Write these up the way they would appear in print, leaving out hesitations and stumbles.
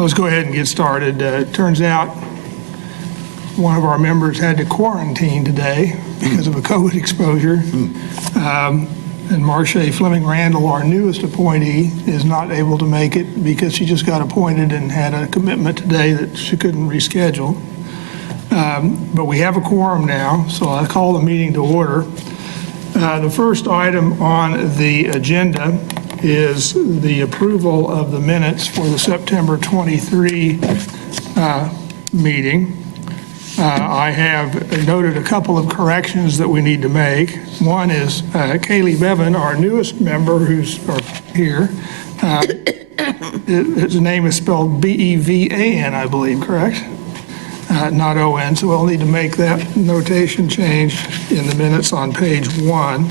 Well, let's go ahead and get started. It turns out one of our members had to quarantine today because of a COVID exposure. And Marcia Fleming Randall, our newest appointee, is not able to make it because she just got appointed and had a commitment today that she couldn't reschedule. But we have a quorum now, so I call the meeting to order. The first item on the agenda is the approval of the minutes for the September 23 meeting. I have noted a couple of corrections that we need to make. One is Kaylee Bevan, our newest member who's here. His name is spelled B-E-V-A-N, I believe, correct? Not O-N, so we'll need to make that notation change in the minutes on page 1.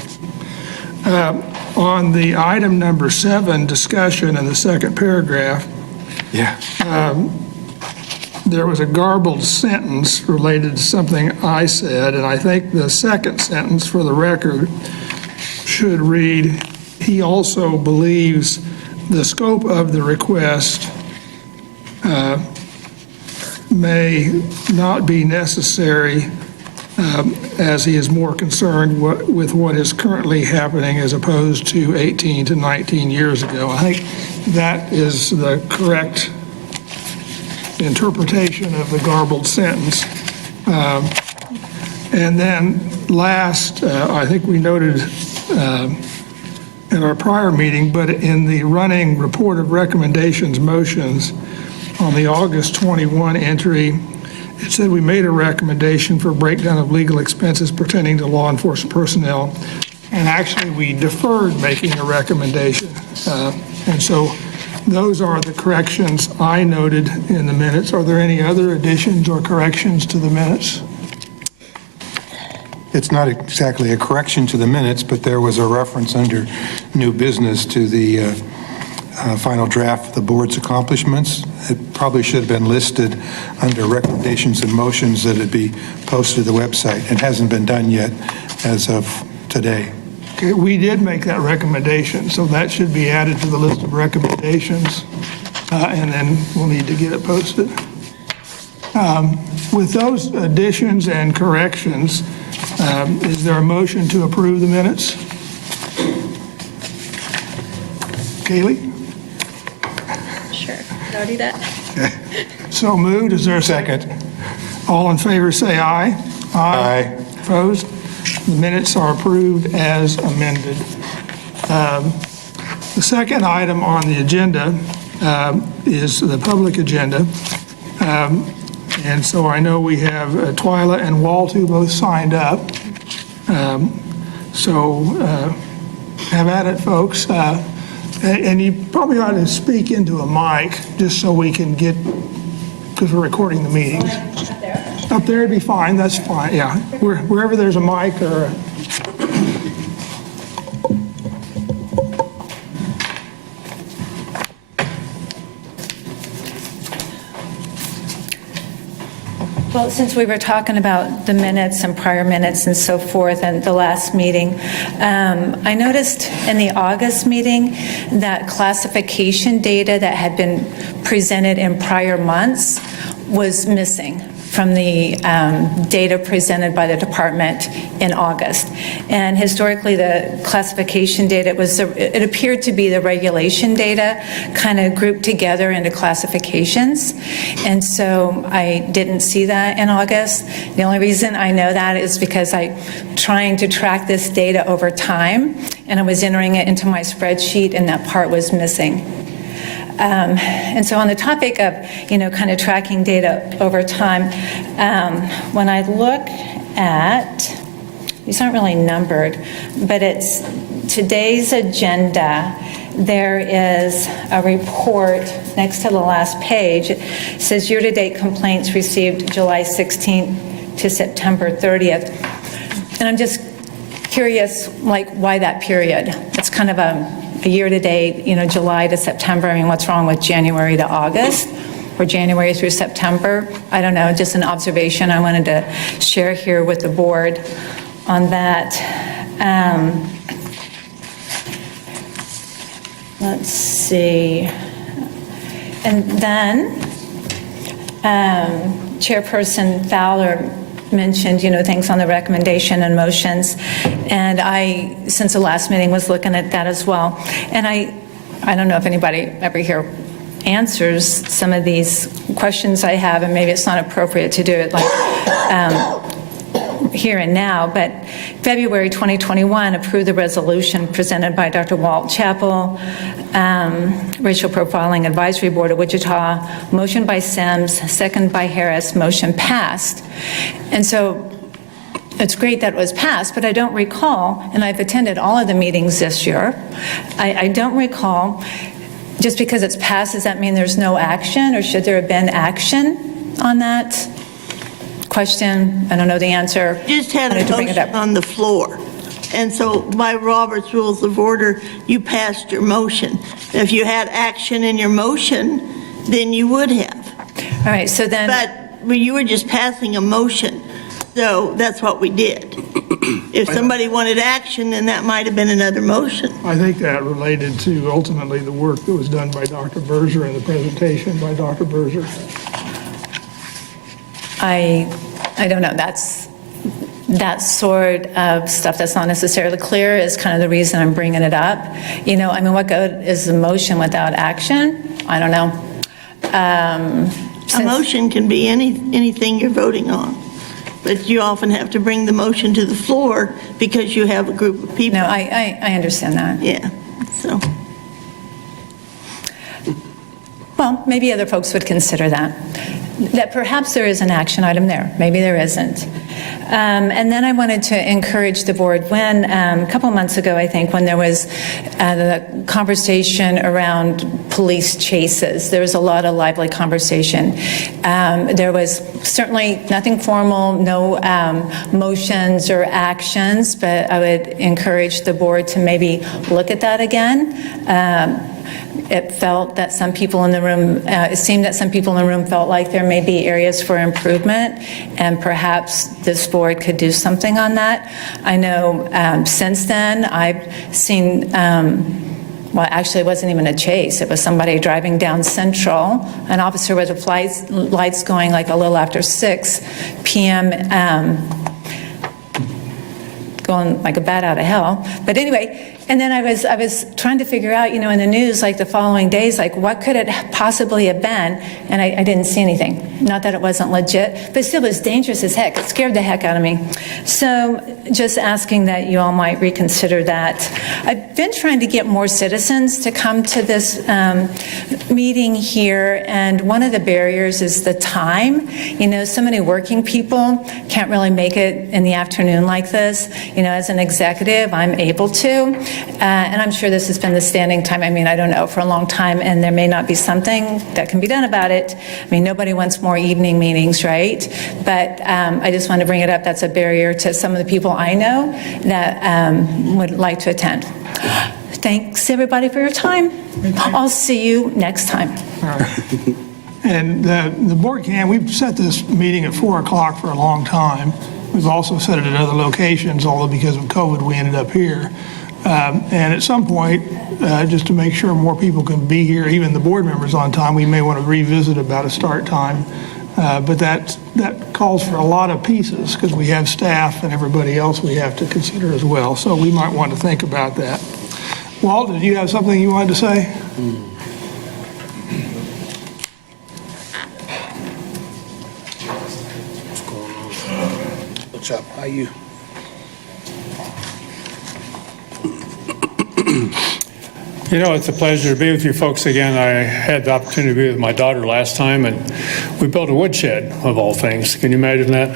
On the item number 7, discussion in the second paragraph, there was a garbled sentence related to something I said, and I think the second sentence for the record should read, he also believes the scope of the request may not be necessary as he is more concerned with what is currently happening as opposed to 18 to 19 years ago. I think that is the correct interpretation of the garbled sentence. And then last, I think we noted in our prior meeting, but in the running report of recommendations motions on the August 21 entry, it said we made a recommendation for breakdown of legal expenses pertaining to law enforcement personnel, and actually we deferred making a recommendation. And so those are the corrections I noted in the minutes. Are there any other additions or corrections to the minutes? It's not exactly a correction to the minutes, but there was a reference under new business to the final draft of the board's accomplishments. It probably should have been listed under recommendations and motions that it be posted to the website. It hasn't been done yet as of today. Okay, we did make that recommendation, so that should be added to the list of recommendations, and then we'll need to get it posted. With those additions and corrections, is there a motion to approve the minutes? Kaylee? Sure. Can I do that? So moved. Is there a second? All in favor say aye. Aye. Opposed? The minutes are approved as amended. The second item on the agenda is the public agenda. And so I know we have Twyla and Waltu both signed up. So have at it, folks. And you probably ought to speak into a mic just so we can get, because we're recording the meetings. Up there? Up there would be fine, that's fine, yeah. Wherever there's a mic or a... Well, since we were talking about the minutes and prior minutes and so forth and the last meeting, I noticed in the August meeting that classification data that had been presented in prior months was missing from the data presented by the department in August. And historically, the classification data it appeared to be the regulation data kind of grouped together into classifications. And so I didn't see that in August. The only reason I know that is because I'm trying to track this data over time, and I was entering it into my spreadsheet, and that part was missing. And so on the topic of, kind of tracking data over time, when I look at, these aren't really numbered, but it's today's agenda, there is a report next to the last page. It says year-to-date complaints received July 16th to September 30th. And I'm just curious, why that period? It's kind of a year-to-date, July to September. I mean, what's wrong with January to August or January through September? I don't know, just an observation I wanted to share here with the board on that. Let's see. And then Chairperson Fowler mentioned, things on the recommendation and motions. And I, since the last meeting, was looking at that as well. And I don't know if anybody ever here answers some of these questions I have, and maybe it's not appropriate to do it like here and now, but February 2021 approved the resolution presented by Dr. Walt Chappell, Racial Profiling Advisory Board of Wichita, motion by Sims, second by Harris, motion passed. And so it's great that it was passed, but I don't recall, and I've attended all of the meetings this year, I don't recall, just because it's passed, does that mean there's no action, or should there have been action on that? Question, I don't know the answer. Just had Wanted a to bring it motion up. on the floor. And so by Robert's Rules of Order, you passed your motion. If you had action in your motion, then you would have. All right, so then, But you were just passing a motion. So that's what we did. If somebody wanted action, then that might have been another motion. I think that related to ultimately the work that was done by Dr. Berger and the presentation by Dr. Berger. I don't know, that sort of stuff that's not necessarily clear is kind of the reason I'm bringing it up. What good is a motion without action? I don't know. A motion can be anything you're voting on. But you often have to bring the motion to the floor because you have a group of people. No, I understand that. Yeah, so. Well, maybe other folks would consider that perhaps there is an action item there. Maybe there isn't. And then I wanted to encourage the board when, a couple months ago, I think, when there was the conversation around police chases, there was a lot of lively conversation. There was certainly nothing formal, no motions or actions, but I would encourage the board to maybe look at that again. It felt that some people in the room, it seemed that some people in the room felt like there may be areas for improvement, and perhaps this board could do something on that. I know since then I've seen, well, actually it wasn't even a chase. It was somebody driving down Central, an officer with the lights going like a little after 6 p.m., going like a bat out of hell. But anyway, and then I was trying to figure out, in the news, like the following days, like what could it possibly have been? And I didn't see anything. Not that it wasn't legit, but still it was dangerous as heck. It scared the heck out of me. So just asking that you all might reconsider that. I've been trying to get more citizens to come to this meeting here, and one of the barriers is the time. So many working people can't really make it in the afternoon like this. As an executive, I'm able to. And I'm sure this has been the standing time, I don't know, for a long time, and there may not be something that can be done about it. Nobody wants more evening meetings, right? But I just want to bring it up. That's a barrier to some of the people I know that would like to attend. Thanks, everybody, for your time. I'll see you next time. All right. And the board we've set this meeting at 4 o'clock for a long time. We've also set it at other locations, although because of COVID, we ended up here. And at some point, just to make sure more people can be here, even the board members on time, we may want to revisit about a start time. But that calls for a lot of pieces because we have staff and everybody else we have to consider as well. So we might want to think about that. Walt, did you have something you wanted to say? What's going on? What's up? How you? It's a pleasure to be with you folks again. I had the opportunity to be with my daughter last time, and we built a woodshed, of all things. Can you imagine that?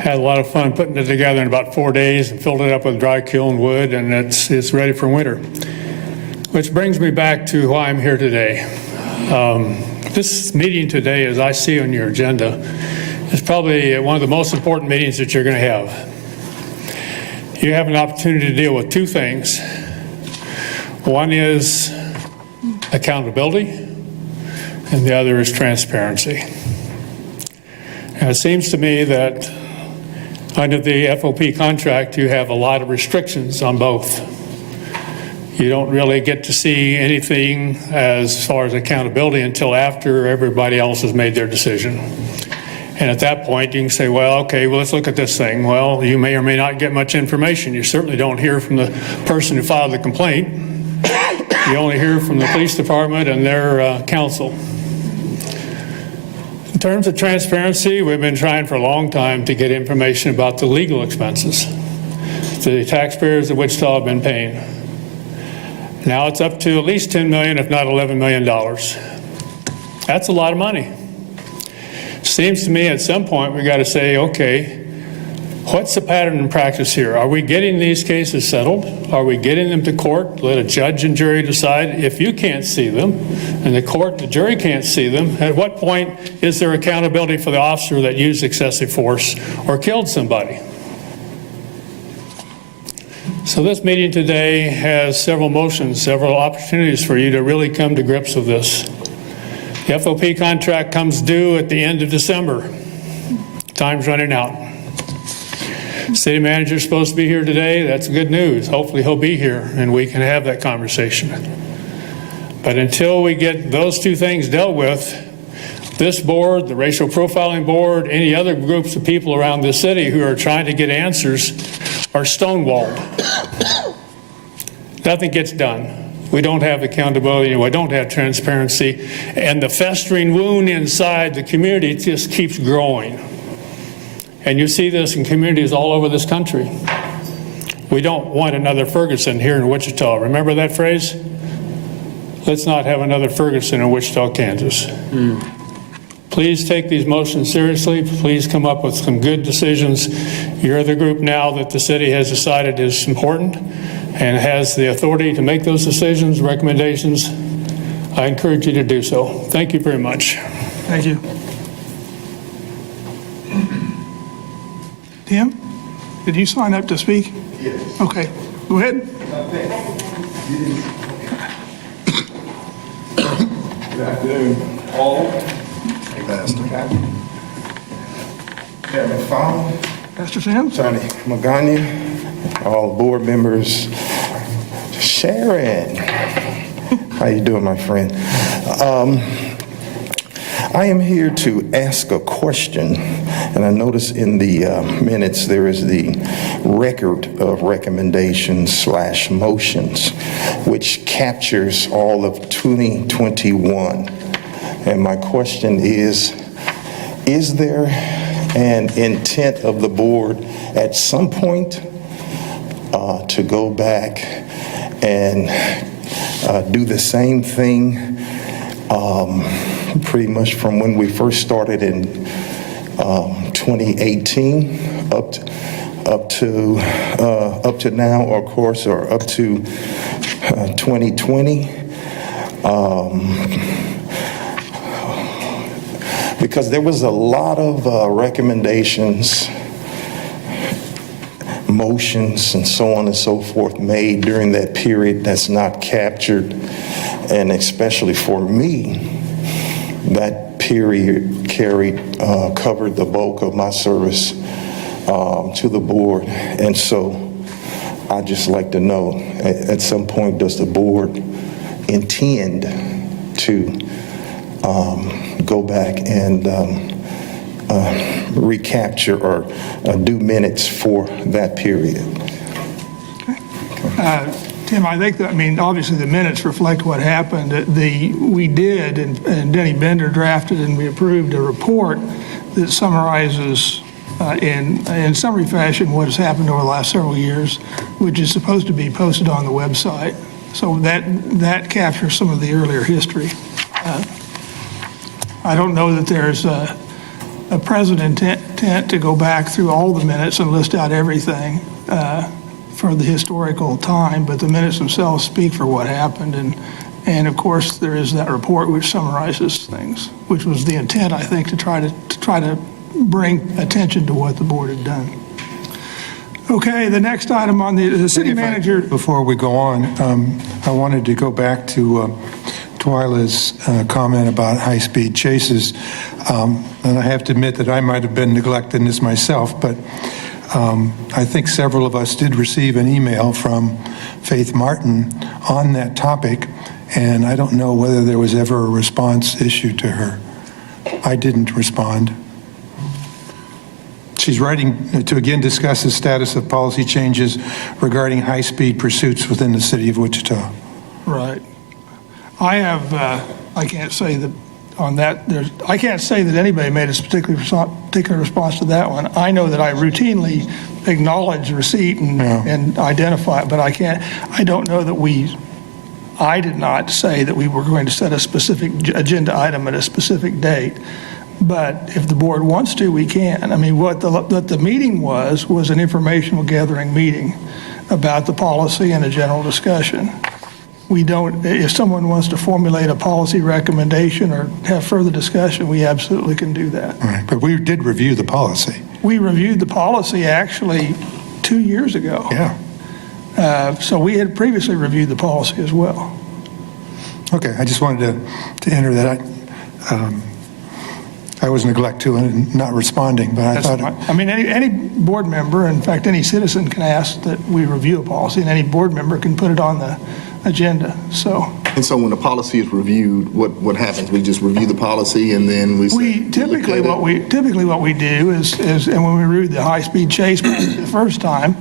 Had a lot of fun putting it together in about 4 days and filled it up with dry kiln wood, and it's ready for winter. Which brings me back to why I'm here today. This meeting today, as I see on your agenda, is probably one of the most important meetings that you're going to have. You have an opportunity to deal with two things. One is accountability, and the other is transparency. And it seems to me that under the FOP contract, you have a lot of restrictions on both. You don't really get to see anything as far as accountability until after everybody else has made their decision. And at that point, you can say, well, okay, well, let's look at this thing. Well, you may or may not get much information. You certainly don't hear from the person who filed the complaint. You only hear from the police department and their counsel. In terms of transparency, we've been trying for a long time to get information about the legal expenses the taxpayers of Wichita have been paying. Now it's up to at least $10 million, if not $11 million. That's a lot of money. Seems to me at some point we got to say, okay, what's the pattern and practice here? Are we getting these cases settled? Are we getting them to court? Let a judge and jury decide. If you can't see them and the court and the jury can't see them, at what point is there accountability for the officer that used excessive force or killed somebody? So this meeting today has several motions, several opportunities for you to really come to grips with this. The FOP contract comes due at the end of December. Time's running out. City manager's supposed to be here today. That's good news. Hopefully he'll be here and we can have that conversation. But until we get those two things dealt with, this board, the racial profiling board, any other groups of people around the city who are trying to get answers are stonewalled. Nothing gets done. We don't have accountability and we don't have transparency. And the festering wound inside the community just keeps growing. And you see this in communities all over this country. We don't want another Ferguson here in Wichita. Remember that phrase? Let's not have another Ferguson in Wichita, Kansas. Please take these motions seriously. Please come up with some good decisions. You're the group now that the city has decided is important and has the authority to make those decisions, recommendations. I encourage you to do so. Thank you very much. Thank you. Tim, did you sign up to speak? Yes. Okay, go ahead. Good afternoon, all. Hey, Pastor. Chairman Fong, Pastor Sims? Attorney Magana, all board members. Sharon, how you doing, my friend? I am here to ask a question, and I notice in the minutes there is the record of recommendations / motions, which captures all of 2021. And my question is there an intent of the board at some point to go back and do the same thing pretty much from when we first started in 2018 up to now, of course, or up to 2020? Because there was a lot of recommendations, motions, and so on and so forth made during that period that's not captured. And especially for me, that period covered the bulk of my service to the board. And so I'd just like to know, at some point, does the board intend to go back and recapture or do minutes for that period? Tim, I think that, obviously the minutes reflect what happened. We did, and Denny Bender drafted and we approved a report that summarizes in summary fashion what has happened over the last several years, which is supposed to be posted on the website. So that captures some of the earlier history. I don't know that there's a present intent to go back through all the minutes and list out everything for the historical time, but the minutes themselves speak for what happened. And of course, there is that report which summarizes things, which was the intent, I think, to try to bring attention to what the board had done. Okay, the next item on the city manager. Before we go on, I wanted to go back to Twyla's comment about high-speed chases. And I have to admit that I might have been neglecting this myself, but I think several of us did receive an email from Faith Martin on that topic, and I don't know whether there was ever a response issued to her. I didn't respond. She's writing to again discuss the status of policy changes regarding high-speed pursuits within the city of Wichita. Right. I have, I can't say that on that, I can't say that anybody made a particular response to that one. I know that I routinely acknowledge receipt and identify it, but I don't know that I did not say that we were going to set a specific agenda item at a specific date. But if the board wants to, we can. I mean, what the meeting was an informational gathering meeting about the policy and a general discussion. We don't, if someone wants to formulate a policy recommendation or have further discussion, we absolutely can do that. Right, but we did review the policy. We reviewed the policy actually 2 years ago. Yeah. So we had previously reviewed the policy as well. Okay, I just wanted to enter that. I was neglectful and not responding, but I That's thought. fine. I mean, any board member, in fact, any citizen can ask that we review a policy, and any board member can put it on the agenda, so. And so when the policy is reviewed, what happens? We just review the policy and then we say, Typically what we do is and when we reviewed the high-speed chase the first time,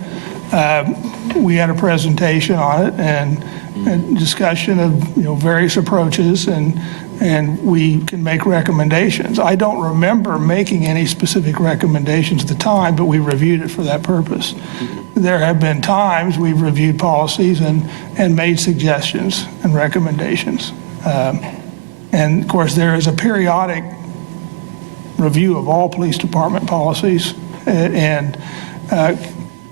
we had a presentation on it and a discussion of various approaches and we can make recommendations. I don't remember making any specific recommendations at the time, but we reviewed it for that purpose. There have been times we've reviewed policies and made suggestions and recommendations. And of course, there is a periodic review of all police department policies. And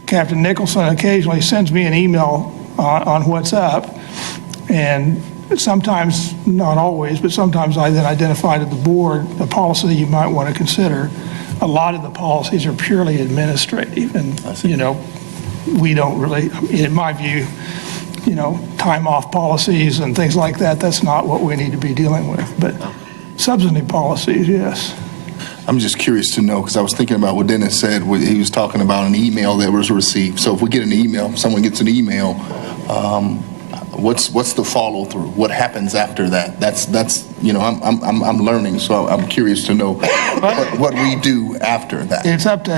Captain Nicholson occasionally sends me an email on what's up. And sometimes, not always, but sometimes I then identify to the board a policy you might want to consider. A lot of the policies are purely administrative, and we don't really, in my view, time off policies and things like that, that's not what we need to be dealing with. But substantive policies, yes. I'm just curious to know, because I was thinking about what Dennis said, he was talking about an email that was received. So if we get an email, someone gets an email, what's the follow through? What happens after that? That's I'm learning, so I'm curious to know what we do after that. It's up to,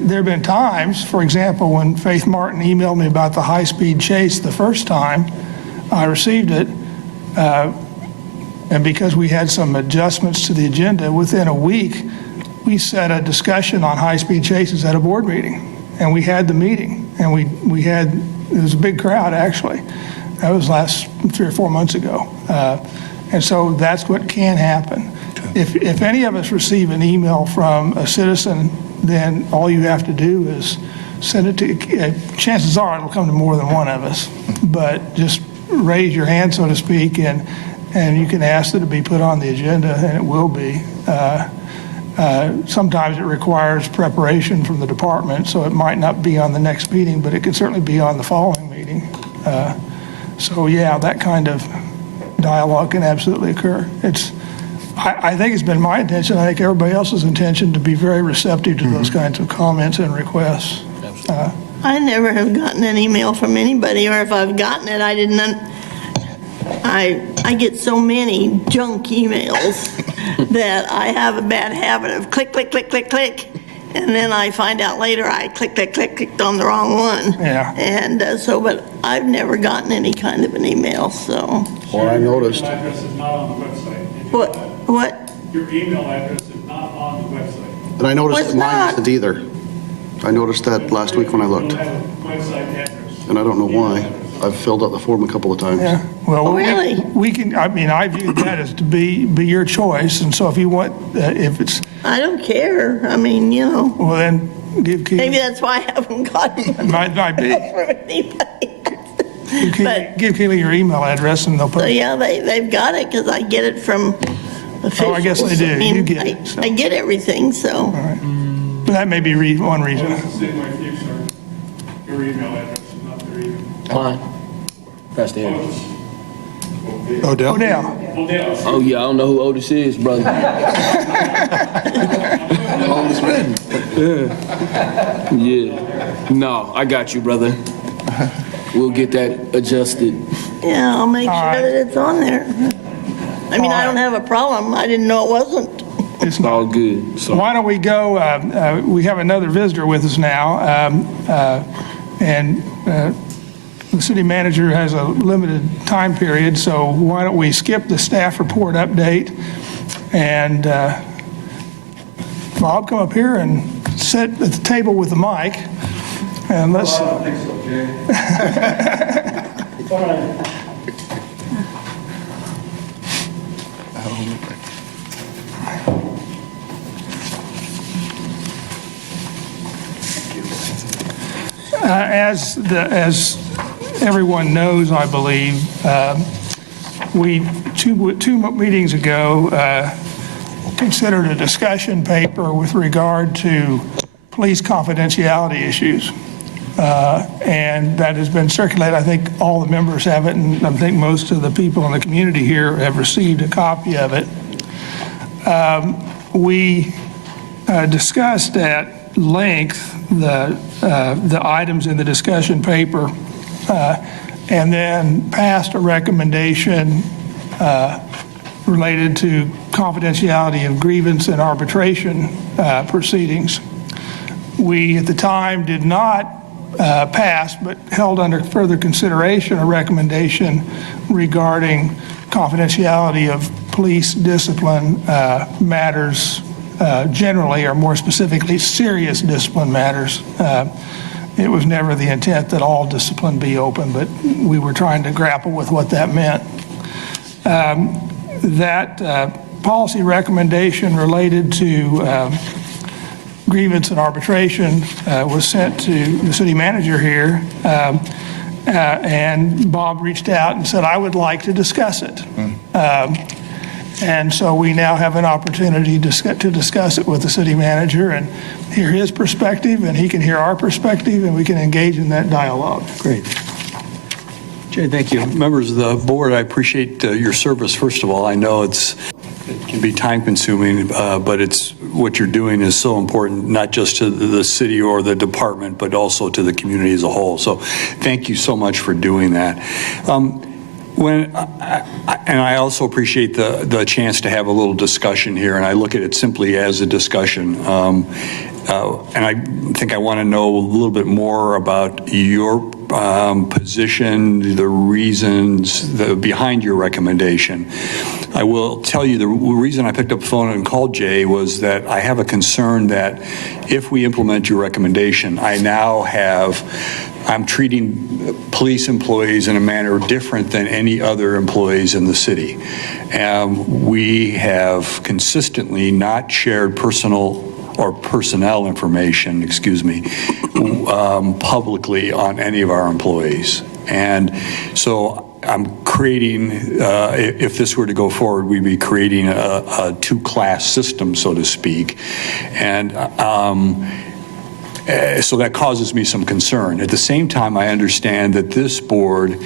there have been times, for example, when Faith Martin emailed me about the high-speed chase the first time I received it, and because we had some adjustments to the agenda, within a week, we set a discussion on high-speed chases at a board meeting, and we had the meeting, and it was a big crowd, actually. That was last 3 or 4 months ago. And so that's what can happen. If any of us receive an email from a citizen, then all you have to do is send it to, chances are it'll come to more than one of us, but just raise your hand, so to speak, and you can ask that it be put on the agenda, and it will be. Sometimes it requires preparation from the department, so it might not be on the next meeting, but it can certainly be on the following meeting. So yeah, that kind of dialogue can absolutely occur. I think it's been my intention, I think everybody else's intention, to be very receptive to those kinds of comments and requests. I never have gotten an email from anybody, or if I've gotten it, I didn't. I get so many junk emails that I have a bad habit of click, click, click, click, click. And then I find out later I clicked on the wrong one. Yeah. And but I've never gotten any kind of an email, so. Or I noticed. Your email address is not on the website. Did you What? know that? What? Your email address is not on the website. And I noticed What's that mine not? isn't either. I noticed that last week when I looked, You don't have a website address. and I don't know why. I've filled out the form a couple of times. Yeah, well, Oh, really? we can, I view that as to be your choice, and so if you want, if it's, I don't care. I mean, well, then give maybe Keely, that's why I haven't gotten one might be, from anybody. give Keely your email address and they'll So put, yeah, they've got it because I get it from officials. Oh, I guess they do. I mean, You get it, so. I get everything, so. but that may be one reason. It's the same way with you, sir. Your email address is not their email. Mine. Pass the head. Odell? Odell, Oh, yeah, I don't know who Otis is, brother. Otis Redden. Yeah. No, I got you, brother. We'll get that adjusted. Yeah, I'll make All sure right. that it's on there. I mean, I don't have a problem. I didn't know it wasn't. It's It's all good. So Why don't we go, we have another visitor with us now, and the city manager has a limited time period, so why don't we skip the staff report update, and Bob, come up here and sit at the table with the mic, and let's... I don't think so, Jay. As everyone knows, I believe, we, two meetings ago, considered a discussion paper with regard to police confidentiality issues. And that has been circulated. I think all the members have it, and I think most of the people in the community here have received a copy of it. We discussed at length the items in the discussion paper, and then passed a recommendation related to confidentiality of grievance and arbitration proceedings. We, at the time, did not pass, but held under further consideration a recommendation regarding confidentiality of police discipline matters generally, or more specifically, serious discipline matters. It was never the intent that all discipline be open, but we were trying to grapple with what that meant. That policy recommendation related to grievance and arbitration was sent to the city manager here, and Bob reached out and said, I would like to discuss it. And so we now have an opportunity to discuss it with the city manager and hear his perspective, and he can hear our perspective, and we can engage in that dialogue. Great. Jay, thank you. Members of the board, I appreciate your service, first of all. I know it can be time-consuming, but what you're doing is so important, not just to the city or the department, but also to the community as a whole. So thank you so much for doing that. And I also appreciate the chance to have a little discussion here, and I look at it simply as a discussion. And I think I want to know a little bit more about your position, the reasons behind your recommendation. I will tell you the reason I picked up the phone and called Jay was that I have a concern that if we implement your recommendation, I'm treating police employees in a manner different than any other employees in the city. We have consistently not shared personnel information, publicly on any of our employees. And so I'm creating, if this were to go forward, we'd be creating a two-class system, so to speak. And so that causes me some concern. At the same time, I understand that this board,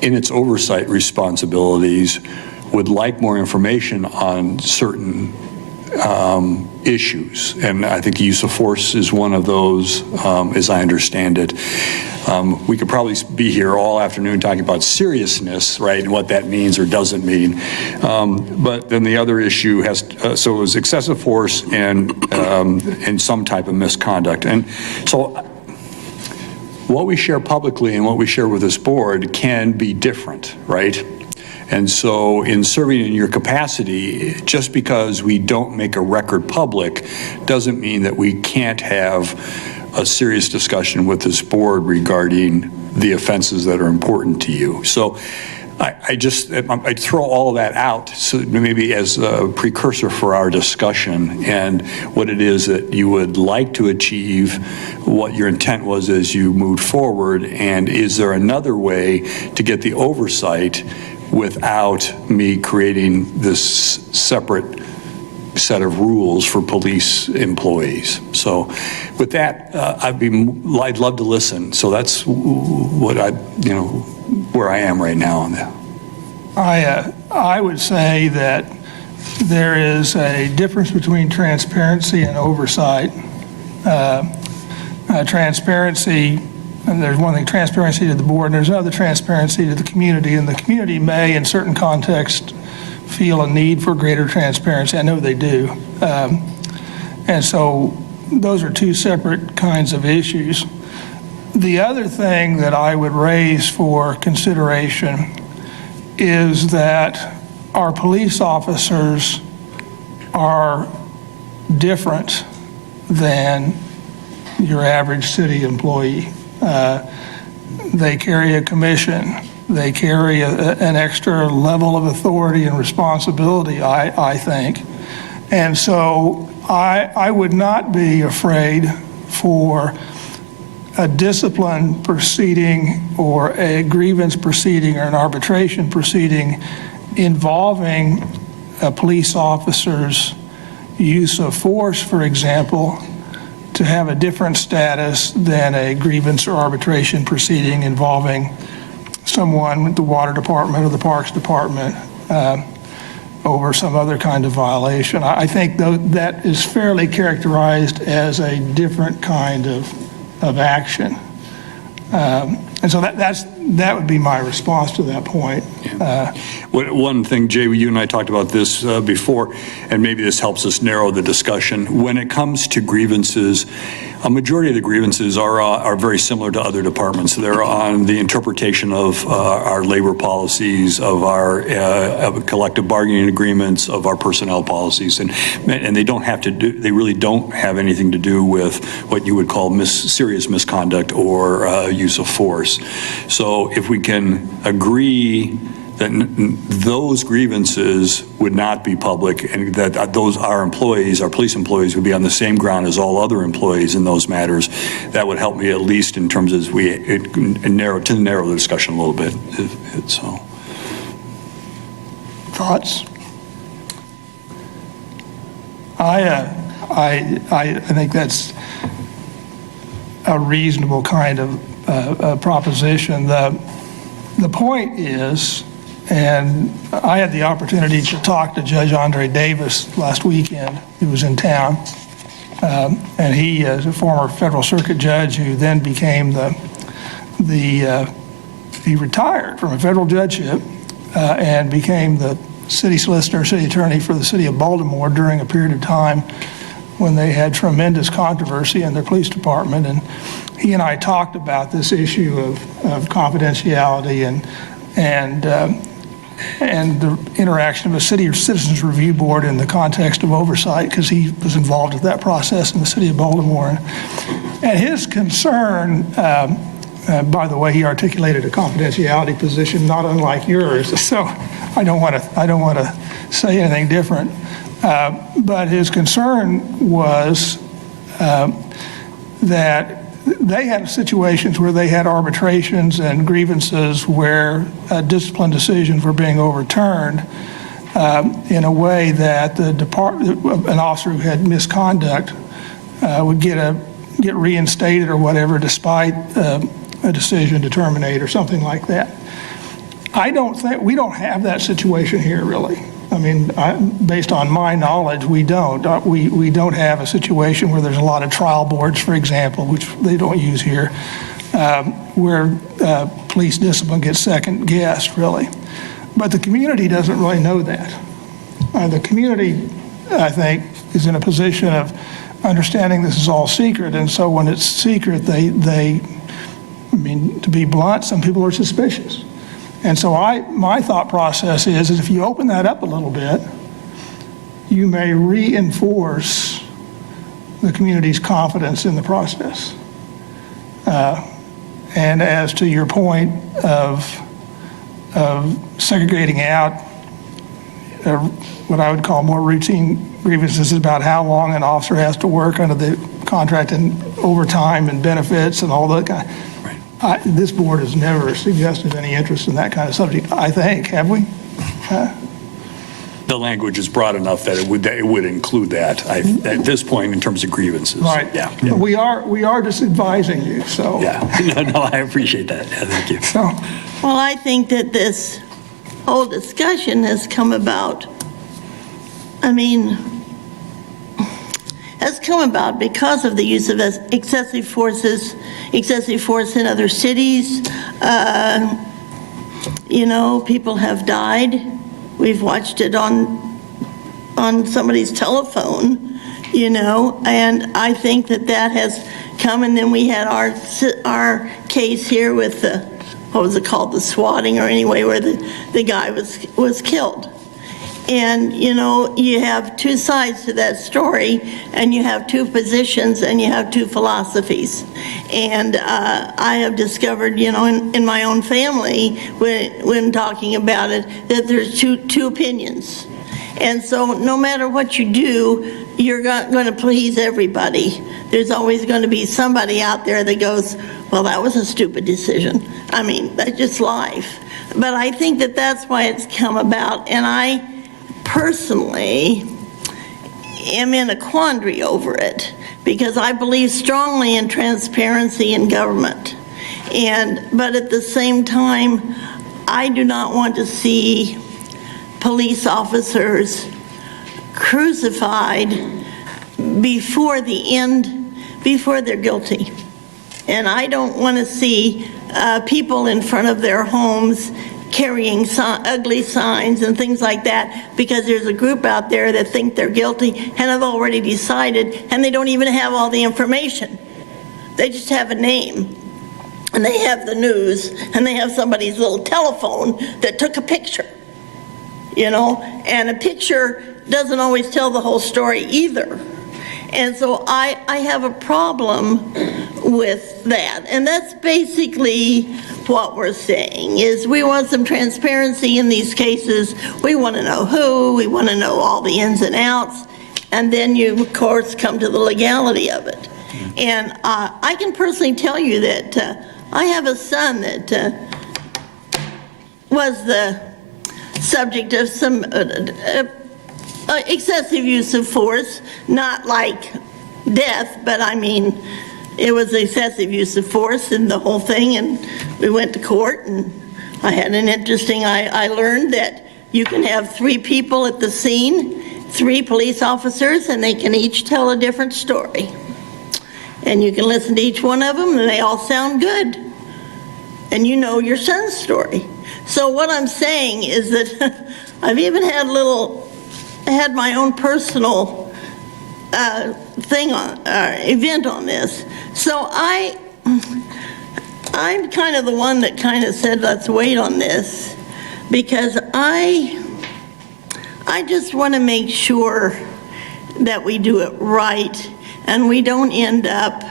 in its oversight responsibilities, would like more information on certain issues. And I think use of force is one of those, as I understand it. We could probably be here all afternoon talking about seriousness, right, and what that means or doesn't mean. But then the other issue has, so it was excessive force and some type of misconduct. And so what we share publicly and what we share with this board can be different, right? And so in serving in your capacity, just because we don't make a record public doesn't mean that we can't have a serious discussion with this board regarding the offenses that are important to you. So I throw all of that out, so maybe as a precursor for our discussion and what it is that you would like to achieve, what your intent was as you moved forward, and is there another way to get the oversight without me creating this separate set of rules for police employees. So with that, I'd love to listen. So that's what where I am right now on that. I would say that there is a difference between transparency and oversight. Transparency, and there's one thing, transparency to the board, and there's another transparency to the community, and the community may, in certain contexts, feel a need for greater transparency. I know they do. And so those are two separate kinds of issues. The other thing that I would raise for consideration is that our police officers are different than your average city employee. They carry a commission. They carry an extra level of authority and responsibility, I think. And so I would not be afraid for a discipline proceeding or a grievance proceeding or an arbitration proceeding involving a police officer's use of force, for example, to have a different status than a grievance or arbitration proceeding involving someone with the water department or the parks department over some other kind of violation. I think that is fairly characterized as a different kind of action. And so that would be my response to that point. One thing, Jay, you and I talked about this before, and maybe this helps us narrow the discussion. When it comes to grievances, a majority of the grievances are very similar to other departments. They're on the interpretation of our labor policies, of our collective bargaining agreements, of our personnel policies, and they don't have to do. They really don't have anything to do with what you would call serious misconduct or use of force. So if we can agree that those grievances would not be public, and that our employees, our police employees, would be on the same ground as all other employees in those matters, that would help me at least in terms of narrow the discussion a little bit. So, thoughts? I think that's a reasonable kind of proposition. The point is, and I had the opportunity to talk to Judge Andre Davis last weekend. He was in town, and he is a former federal circuit judge who then became he retired from a federal judgeship and became the city solicitor, city attorney for the city of Baltimore during a period of time when they had tremendous controversy in their police department. And he and I talked about this issue of confidentiality and the interaction of a city or citizens review board in the context of oversight, because he was involved with that process in the city of Baltimore. And his concern, by the way, he articulated a confidentiality position not unlike yours, so I don't want to say anything different. But his concern was that they had situations where they had arbitrations and grievances where discipline decisions were being overturned in a way that an officer who had misconduct would get reinstated or whatever despite a decision to terminate or something like that. We don't have that situation here, really. I mean, based on my knowledge, we don't. We don't have a situation where there's a lot of trial boards, for example, which they don't use here, where police discipline gets second-guessed, really. But the community doesn't really know that. The community, I think, is in a position of understanding this is all secret, and so when it's secret, I mean, to be blunt, some people are suspicious. And so my thought process is if you open that up a little bit, you may reinforce the community's confidence in the process. And as to your point of segregating out what I would call more routine grievances about how long an officer has to work under the contract and overtime and benefits and all that kind of, this board has never suggested any interest in that kind of subject, I think. Have we? the language is broad enough that it would include that at this point in terms of grievances. Right. Yeah. We are just advising you, so. Yeah. No, I appreciate that. Yeah, thank you. So, Well, I think that this whole discussion has come about, I mean, has come about because of the use of excessive force in other cities. You know, people have died. We've watched it on somebody's telephone, you know, and I think that has come. And then we had our case here with the, what was it called, the swatting, or anyway, where the guy was killed. And, you know, you have two sides to that story, and you have two positions, and you have two philosophies. And I have discovered, you know, in my own family, when talking about it, that there's two opinions. And so no matter what you do, you're not going to please everybody. There's always going to be somebody out there that goes, well, that was a stupid decision. I mean, that's just life. But I think that's why it's come about. And I personally am in a quandary over it, because I believe strongly in transparency in government. But at the same time, I do not want to see police officers crucified before the end, before they're guilty. And I don't want to see people in front of their homes carrying ugly signs and things like that, because there's a group out there that think they're guilty and have already decided, and they don't even have all the information. They just have a name, and they have the news, and they have somebody's little telephone that took a picture, you know, and a picture doesn't always tell the whole story either. And so I have a problem with that. And that's basically what we're saying, is we want some transparency in these cases. We want to know who, we want to know all the ins and outs, and then you, of course, come to the legality of it. And I can personally tell you that I have a son that was the subject of some excessive use of force, not like death, but I mean, it was excessive use of force and the whole thing, and we went to court, and I had an interesting, I learned that you can have 3 people at the scene, 3 police officers, and they can each tell a different story. And you can listen to each one of them, and they all sound good. And you know your son's story. So what I'm saying is that I've even had my own personal event on this. So I'm kind of the one that kind of said, let's wait on this, because I just want to make sure that we do it right and we don't end up,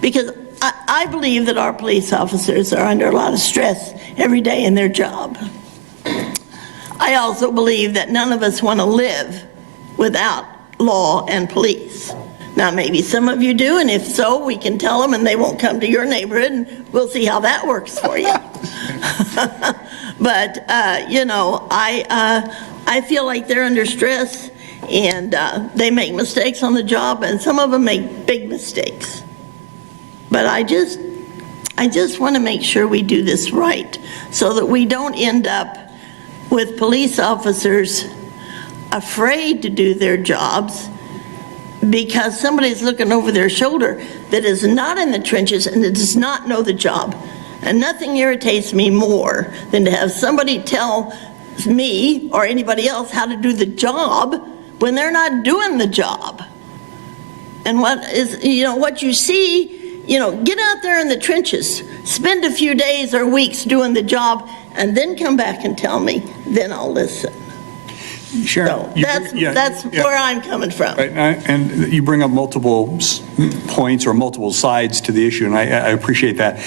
because I believe that our police officers are under a lot of stress every day in their job. I also believe that none of us want to live without law and police. Now, maybe some of you do, and if so, we can tell them and they won't come to your neighborhood, and we'll see how that works for you. But, you know, I feel like they're under stress, and they make mistakes on the job, and some of them make big mistakes. But I just want to make sure we do this right, so that we don't end up with police officers afraid to do their jobs because somebody's looking over their shoulder that is not in the trenches and that does not know the job. And nothing irritates me more than to have somebody tell me or anybody else how to do the job when they're not doing the job. And what is, you know, what you see, you know, get out there in the trenches, spend a few days or weeks doing the job, and then come back and tell me, then I'll listen. Sharon, So that's where I'm coming from. Right, and you bring up multiple points or multiple sides to the issue, and I appreciate that.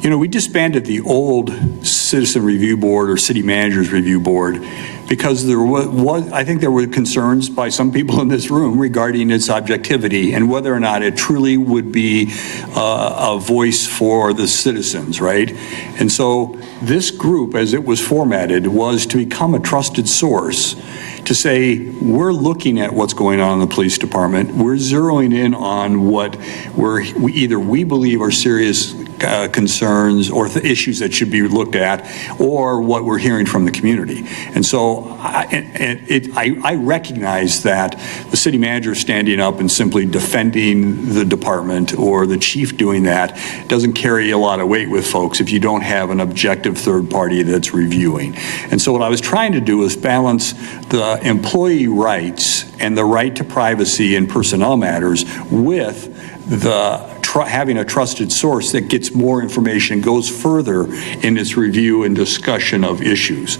You know, we disbanded the old Citizen Review Board or City Managers Review Board because there was, I think there were concerns by some people in this room regarding its objectivity and whether or not it truly would be a voice for the citizens, right? And so this group, as it was formatted, was to become a trusted source to say, we're looking at what's going on in the police department. We're zeroing in on what we believe are serious concerns or the issues that should be looked at, or what we're hearing from the community. And so I recognize that the city manager standing up and simply defending the department, or the chief doing that, doesn't carry a lot of weight with folks if you don't have an objective third party that's reviewing. And so what I was trying to do is balance the employee rights and the right to privacy in personnel matters with the having a trusted source that gets more information, goes further in its review and discussion of issues.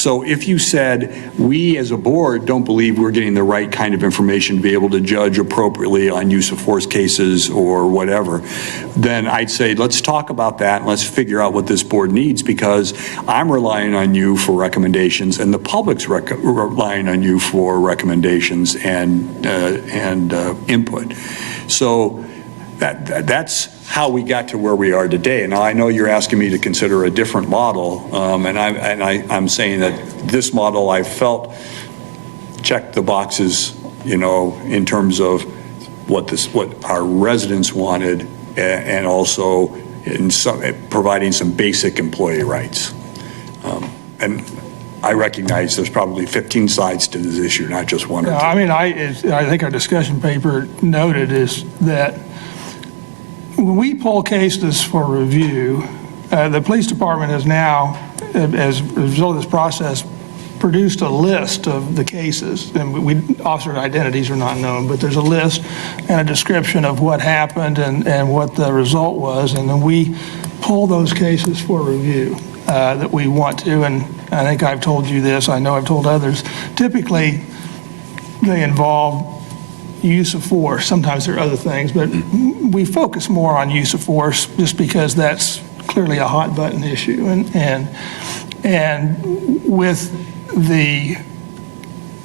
So if you said, we as a board don't believe we're getting the right kind of information to be able to judge appropriately on use of force cases or whatever, then I'd say, let's talk about that and let's figure out what this board needs, because I'm relying on you for recommendations and the public's relying on you for recommendations and input. So that's how we got to where we are today. Now, I know you're asking me to consider a different model, and I'm saying that this model I felt checked the boxes, in terms of what our residents wanted, and also in providing some basic employee rights. And I recognize there's probably 15 sides to this issue, not just one or two. I mean, I think our discussion paper noted is that when we pull cases for review, the police department has now, as a result of this process, produced a list of the cases, and officer identities are not known, but there's a list and a description of what happened and what the result was, and then we pull those cases for review that we want to. And I think I've told you this, I know I've told others, typically they involve use of force. Sometimes there are other things, but we focus more on use of force just because that's clearly a hot button issue. And with the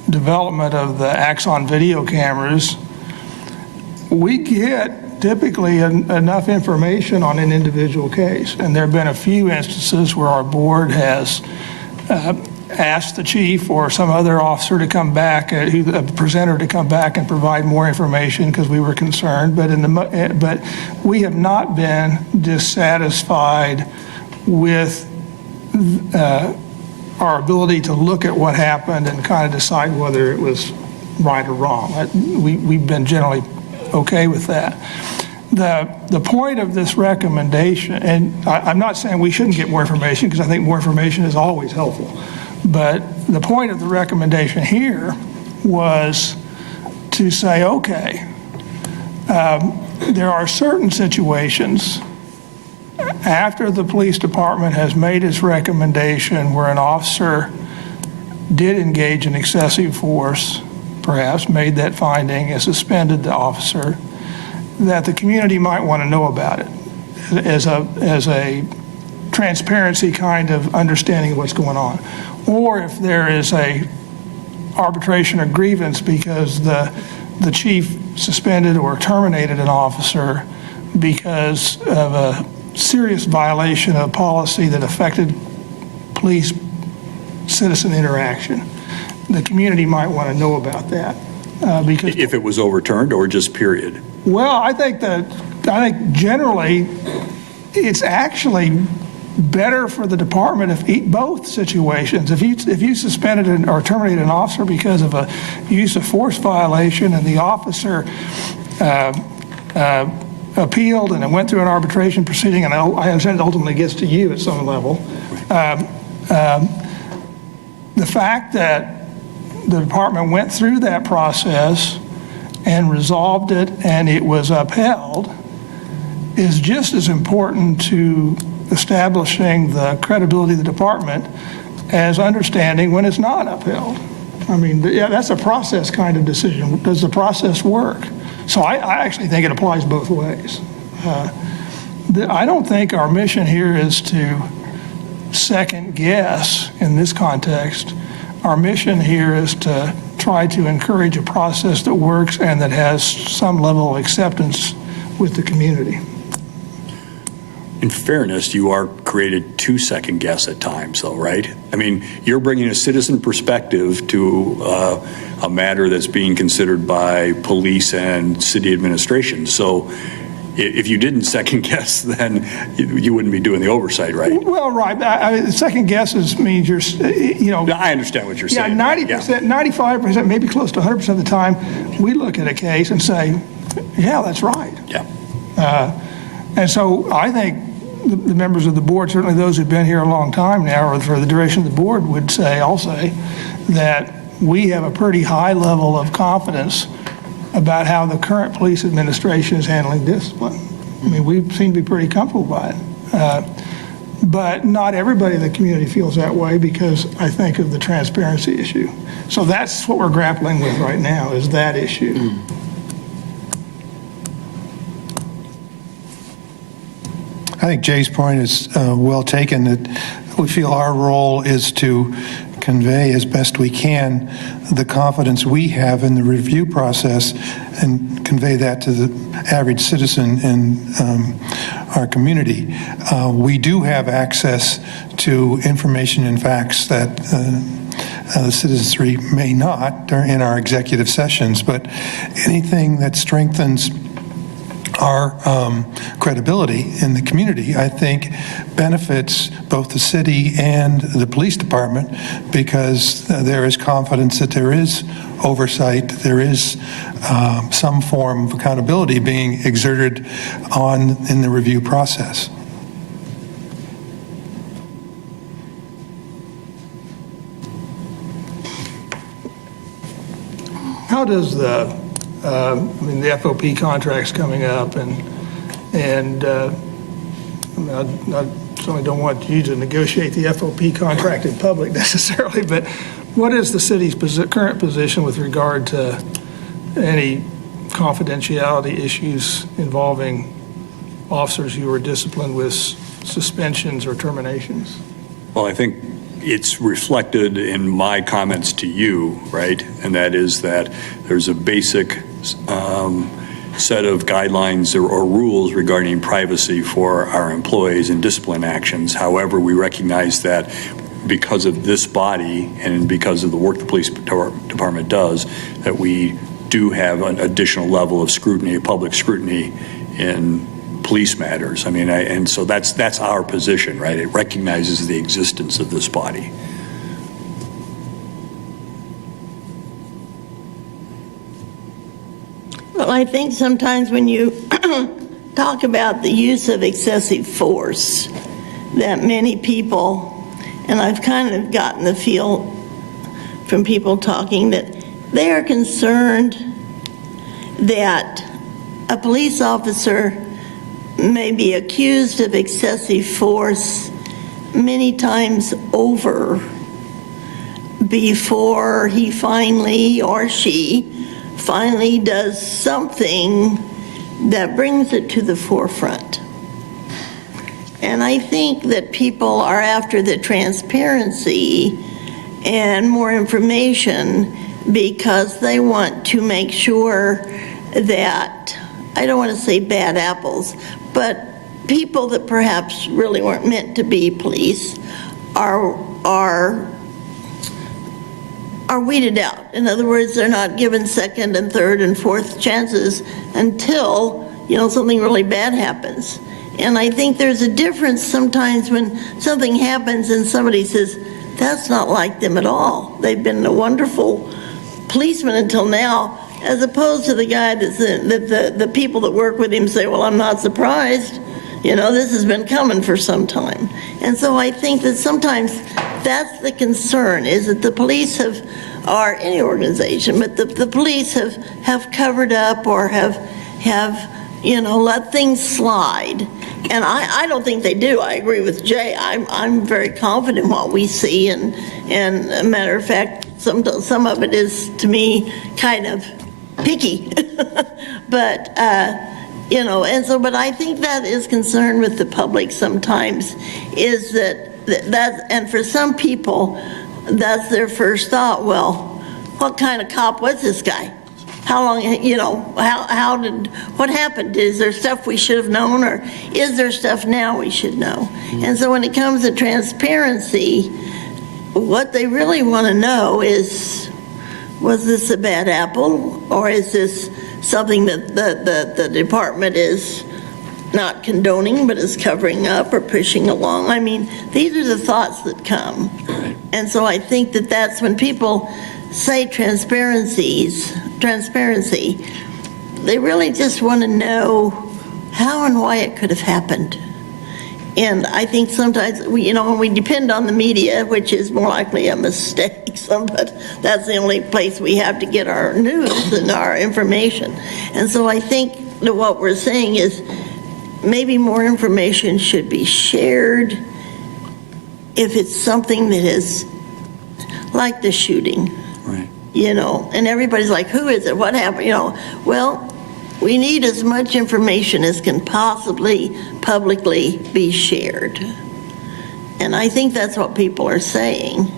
development of the Axon video cameras, we get typically enough information on an individual case. And there have been a few instances where our board has asked the chief or some other officer to come back, a presenter to come back and provide more information because we were concerned. But we have not been dissatisfied with our ability to look at what happened and kind of decide whether it was right or wrong. We've been generally okay with that. The point of this recommendation, and I'm not saying we shouldn't get more information because I think more information is always helpful, but the point of the recommendation here was to say, okay, there are certain situations after the police department has made its recommendation where an officer did engage in excessive force, perhaps made that finding and suspended the officer, that the community might want to know about it as a transparency kind of understanding of what's going on. Or if there is a arbitration or grievance because the chief suspended or terminated an officer because of a serious violation of policy that affected police-citizen interaction, the community might want to know about that. Because if it was overturned or just period? Well, I think generally it's actually better for the department if both situations. If you suspended or terminated an officer because of a use of force violation and the officer appealed and it went through an arbitration proceeding, and I understand it ultimately gets to you at some level, the fact that the department went through that process and resolved it and it was upheld is just as important to establishing the credibility of the department as understanding when it's not upheld. I mean, yeah, that's a process kind of decision. Does the process work? So I actually think it applies both ways. I don't think our mission here is to second guess in this context. Our mission here is to try to encourage a process that works and that has some level of acceptance with the community. In fairness, you are created to second guess at times, though, right? I mean, you're bringing a citizen perspective to a matter that's being considered by police and city administration. So if you didn't second guess, then you wouldn't be doing the oversight, right? Well, right. Second guesses means you're, I understand what you're yeah, saying. 90%, 95%, maybe close to 100% of the time, we look at a case and say, yeah, that's right. Yeah. And so I think the members of the board, certainly those who've been here a long time now, or for the duration of the board, would say, I'll say, that we have a pretty high level of confidence about how the current police administration is handling discipline. I mean, we seem to be pretty comfortable by it. But not everybody in the community feels that way because I think of the transparency issue. So that's what we're grappling with right now, is that issue. I think Jay's point is well taken, that we feel our role is to convey as best we can the confidence we have in the review process and convey that to the average citizen in our community. We do have access to information and facts that the citizenry may not in our executive sessions, but anything that strengthens our credibility in the community, I think, benefits both the city and the police department, because there is confidence that there is oversight, there is some form of accountability being exerted in the review process. How does the FOP contract's coming up, and I certainly don't want you to negotiate the FOP contract in public necessarily, but what is the city's current position with regard to any confidentiality issues involving officers who were disciplined with suspensions or terminations? Well, I think it's reflected in my comments to you, right? And that is that there's a basic set of guidelines or rules regarding privacy for our employees and discipline actions. However, we recognize that because of this body and because of the work the police department does, that we do have an additional level of scrutiny, public scrutiny in police matters. I mean, and so that's our position, right? It recognizes the existence of this body. Well, I think sometimes when you talk about the use of excessive force, that many people, and I've kind of gotten the feel from people talking, that they are concerned that a police officer may be accused of excessive force many times over before he finally, or she, finally does something that brings it to the forefront. And I think that people are after the transparency and more information because they want to make sure that, I don't want to say bad apples, but people that perhaps really weren't meant to be police are weeded out. In other words, they're not given second and third and fourth chances until, something really bad happens. And I think there's a difference sometimes when something happens and somebody says, that's not like them at all. They've been a wonderful policeman until now, as opposed to the guy that the people that work with him say, well, I'm not surprised. This has been coming for some time. And so I think that sometimes that's the concern, is that the police or any organization, but the police have covered up or have let things slide. And I don't think they do. I agree with Jay. I'm very confident in what we see, and a matter of fact, some of it is, to me, kind of picky. But but I think that is concerned with the public sometimes, is that, and for some people, that's their first thought. Well, what kind of cop was this guy? How long, what happened? Is there stuff we should have known, or is there stuff now we should know? Mm-hmm. And so when it comes to transparency, what they really want to know is, was this a bad apple, or is this something that the department is not condoning, but is covering up or pushing along. I mean, these are the thoughts that come. And so I think that that's when people say transparency, they really just want to know how and why it could have happened. And I think sometimes when we depend on the media, which is more likely a mistake, but that's the only place we have to get our news and our information. And so I think that what we're saying is maybe more information should be shared if it's something that is like the shooting. Right. And everybody's like, who is it? What happened? Well, we need as much information as can possibly publicly be shared. And I think that's what people are saying.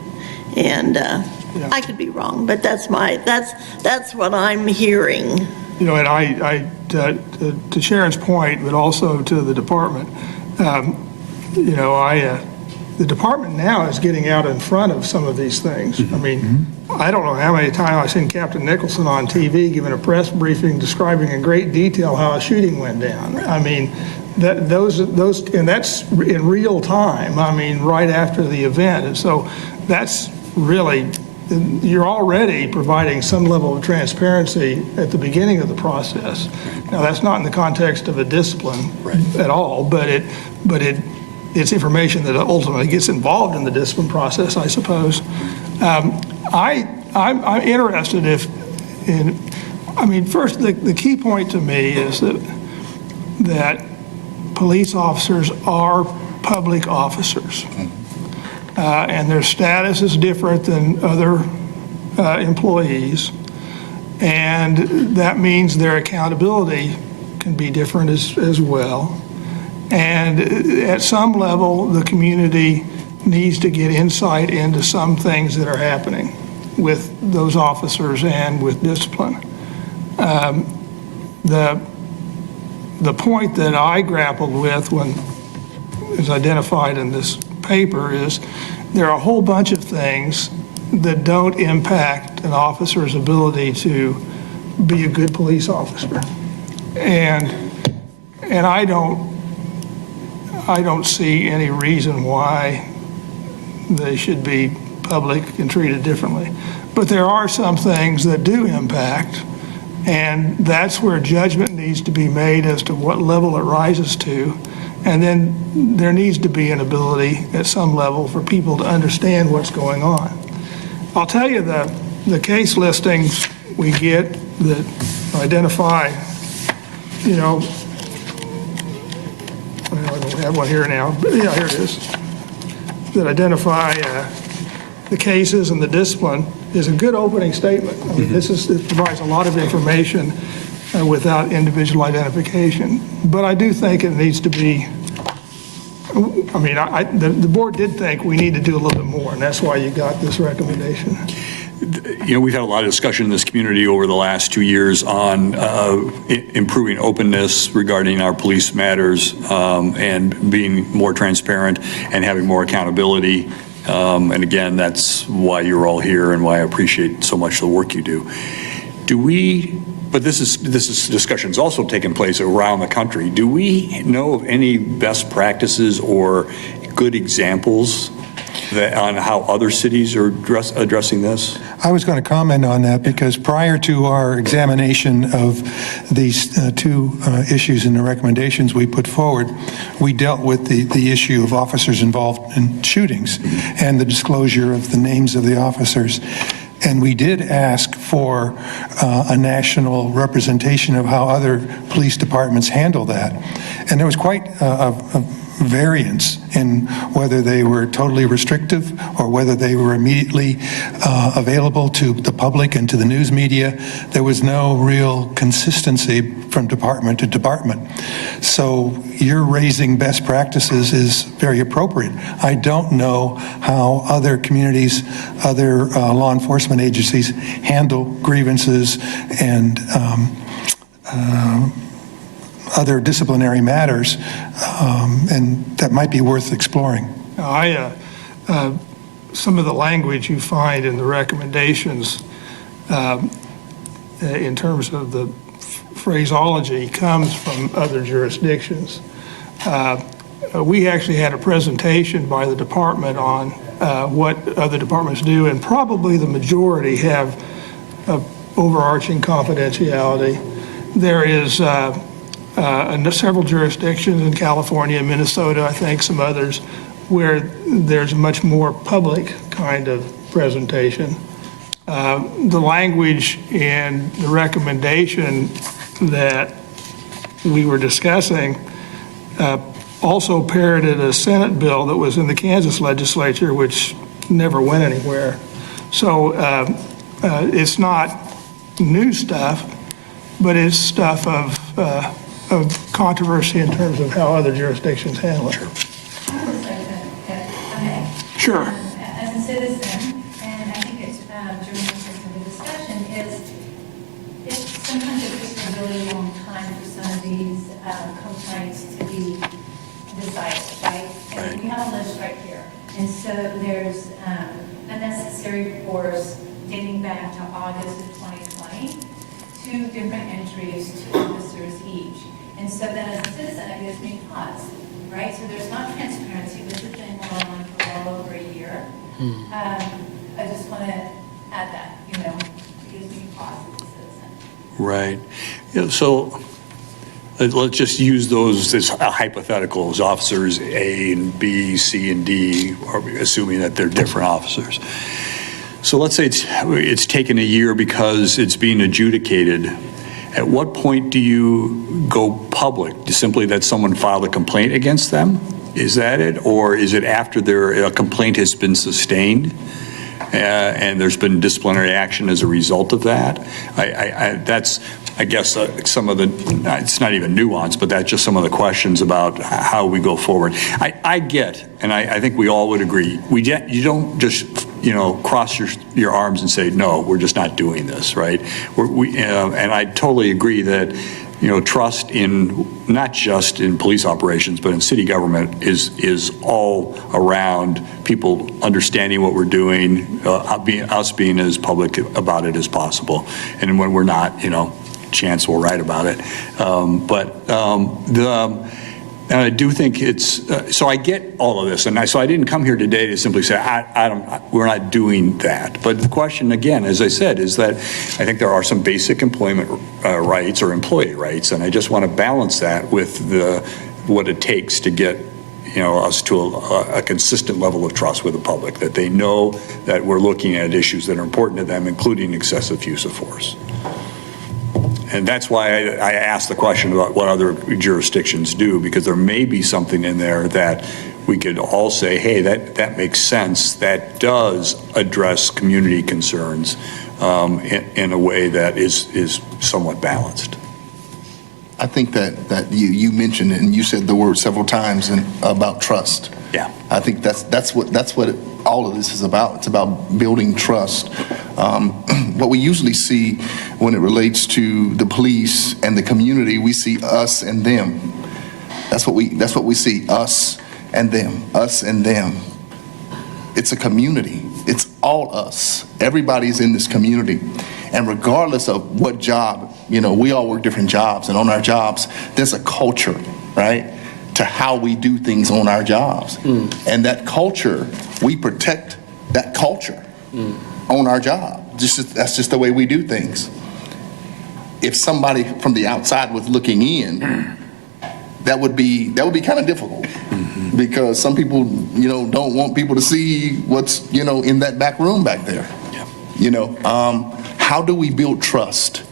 And I could be wrong, but that's what I'm hearing. And I to Sharon's point, but also to the department, the department now is getting out in front of some of these things. I mean, I don't know how many times I've seen Captain Nicholson on TV giving a press briefing describing in great detail how a shooting went down. I mean, those, and that's in real time. I mean, right after the event. And so that's really, you're already providing some level of transparency at the beginning of the process. Now, that's not in the context of a discipline at all, but it's information that ultimately gets involved in the discipline process, I suppose. I'm interested first, the key point to me is that police officers are public officers. And their status is different than other employees. And that means their accountability can be different as well. And at some level, the community needs to get insight into some things that are happening with those officers and with discipline. The point that I grappled with when it was identified in this paper is there are a whole bunch of things that don't impact an officer's ability to be a good police officer. And I don't see any reason why they should be public and treated differently. But there are some things that do impact, and that's where judgment needs to be made as to what level it rises to. And then there needs to be an ability at some level for people to understand what's going on. I'll tell you the case listings we get that identify, I don't have one here now, but yeah, here it is, that identify the cases and the discipline is a good opening statement. I mean, it provides a lot of information without individual identification. But I do think it needs to be, the board did think we need to do a little bit more, and that's why you got this recommendation. We've had a lot of discussion in this community over the last 2 years on improving openness regarding our police matters and being more transparent and having more accountability. And again, that's why you're all here and why I appreciate so much the work you do. But this discussion's also taking place around the country. Do we know of any best practices or good examples on how other cities are addressing this? I was going to comment on that because prior to our examination of these two issues in the recommendations we put forward, we dealt with the issue of officers involved in shootings and the disclosure of the names of the officers. And we did ask for a national representation of how other police departments handle that. And there was quite a variance in whether they were totally restrictive or whether they were immediately available to the public and to the news media. There was no real consistency from department to department. So your raising best practices is very appropriate. I don't know how other communities, other law enforcement agencies handle grievances and other disciplinary matters, and that might be worth exploring. Some of the language you find in the recommendations in terms of the phraseology comes from other jurisdictions. We actually had a presentation by the department on what other departments do, and probably the majority have overarching confidentiality. There is several jurisdictions in California, Minnesota, I think some others, where there's a much more public kind of presentation. The language in the recommendation that we were discussing also parroted a Senate bill that was in the Kansas legislature, which never went anywhere. So it's not new stuff, but it's stuff of controversy in terms of how other jurisdictions handle it. Sure. As a citizen, and I think it's during the discussion, it's sometimes it takes a really long time for some of these complaints to be decided, right? And we have a list right here. And so there's unnecessary force dating back to August of 2020, 2 different entries, 2 officers each. And so then as a citizen, it gives me pause, right? So there's not transparency. This has been going on for well over a year. I just want to add that, it gives me pause as a citizen. Right. Yeah, so let's just use those as hypotheticals, officers A and B, C and D, assuming that they're different officers. So let's say it's taken a year because it's being adjudicated. At what point do you go public? Simply that someone filed a complaint against them? Is that it? Or is it after a complaint has been sustained and there's been disciplinary action as a result of that? That's, I guess, some of the, it's not even nuance, but that's just some of the questions about how we go forward. I get, and I think we all would agree, you don't just, cross your arms and say, no, we're just not doing this, right? And I totally agree that, trust in, not just in police operations, but in city government is all around people understanding what we're doing, us being as public about it as possible. And when we're not, chance will write about it. And I do think it's, so I get all of this. And so I didn't come here today to simply say, we're not doing that. But the question, again, as I said, is that I think there are some basic employment rights or employee rights. And I just want to balance that with what it takes to get us to a consistent level of trust with the public, that they know that we're looking at issues that are important to them, including excessive use of force. And that's why I asked the question about what other jurisdictions do, because there may be something in there that we could all say, hey, that makes sense. That does address community concerns in a way that is somewhat balanced. I think that you mentioned it, and you said the word several times about trust. Yeah. I think that's what all of this is about. It's about building trust. What we usually see when it relates to the police and the community, we see us and them. That's what we see, us and them, us and them. It's a community. It's all us. Everybody's in this community. And regardless of what job, we all work different jobs, and on our jobs, there's a culture, right, to how we do things on our jobs. And that culture, we protect that culture on our job. That's just the way we do things. If somebody from the outside was looking in, that would be kind of difficult, because some people, don't want people to see what's, in that back room back there. Yeah. How do we build trust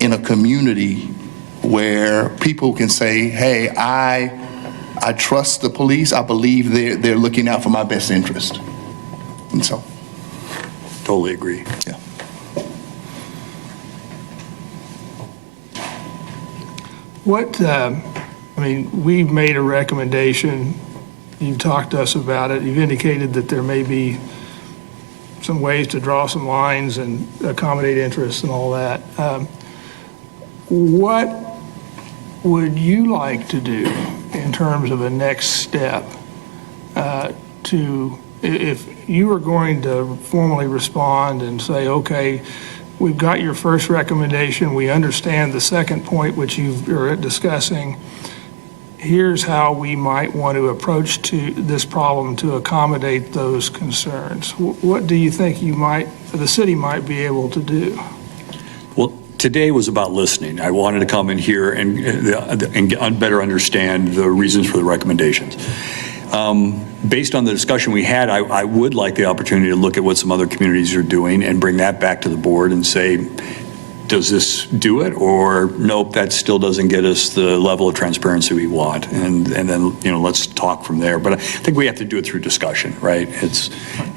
in a community where people can say, hey, I trust the police. I believe they're looking out for my best interest. And so. Totally agree. Yeah. We've made a recommendation. You've talked to us about it. You've indicated that there may be some ways to draw some lines and accommodate interests and all that. What would you like to do in terms of a next step if you were going to formally respond and say, okay, we've got your first recommendation. We understand the second point, which you're discussing. Here's how we might want to approach to this problem to accommodate those concerns. What do you think the city might be able to do? Well, today was about listening. I wanted to come in here and better understand the reasons for the recommendations. Based on the discussion we had, I would like the opportunity to look at what some other communities are doing and bring that back to the board and say, does this do it, or nope, that still doesn't get us the level of transparency we want, and then let's talk from there. But I think we have to do it through discussion, right? It's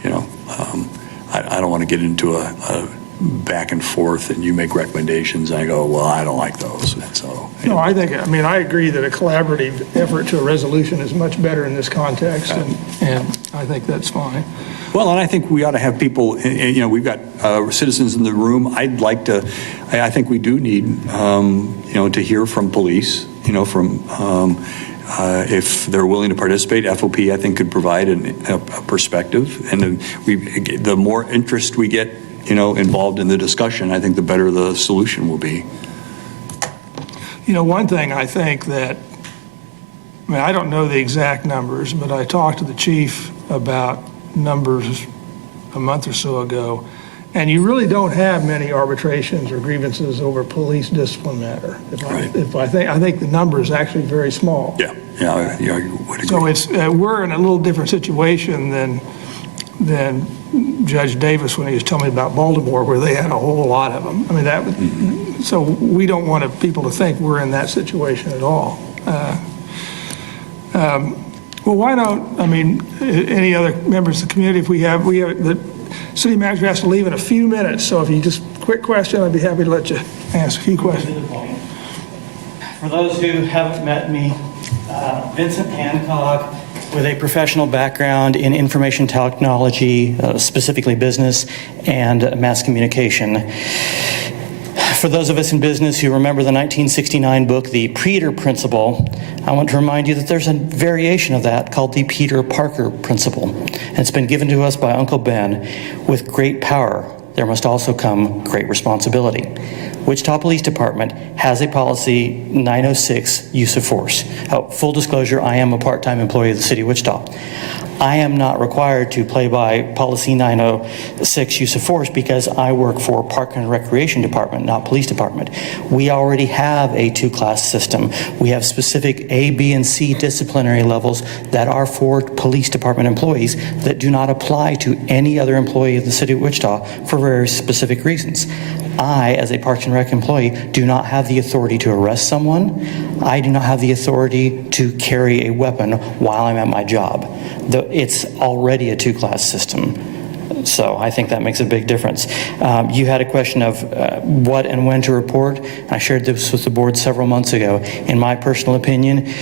I don't want to get into a back and forth and you make recommendations and I go, well, I don't like those. And so no, I agree that a collaborative effort to a resolution is much better in this context, and I think that's fine. Well, and I think we ought to have people, we've got citizens in the room. I think we do need, to hear from police, if they're willing to participate. FOP, I think, could provide a perspective. And the more interest we get, involved in the discussion, I think the better the solution will be. One thing I think that, I don't know the exact numbers, but I talked to the chief about numbers a month or so ago, and you really don't have many arbitrations or grievances over police discipline matter. I think the number is actually very small. Yeah, I would agree. So it's we're in a little different situation than Judge Davis when he was telling me about Baltimore, where they had a whole lot of them. So we don't want people to think we're in that situation at all. Well, why don't, any other members of the community, if we have, the city manager has to leave in a few minutes, so if you just, quick question, I'd be happy to let you ask a few questions. For those who haven't met me, Vincent Hancock, with a professional background in information technology, specifically business and mass communication. For those of us in business who remember the 1969 book, The Peter Principle, I want to remind you that there's a variation of that called the Peter Parker Principle. And it's been given to us by Uncle Ben. With great power, there must also come great responsibility. Wichita Police Department has a policy 906, use of force. Full disclosure, I am a part-time employee of the city of Wichita. I am not required to play by policy 906 use of force because I work for Park and Recreation Department, not Police Department. We already have a two-class system. We have specific A, B, and C disciplinary levels that are for Police Department employees that do not apply to any other employee of the city of Wichita for very specific reasons. I, as a Parks and Rec employee, do not have the authority to arrest someone. I do not have the authority to carry a weapon while I'm at my job. It's already a two-class system. So I think that makes a big difference. You had a question of what and when to report. I shared this with the board several months ago. In my personal opinion,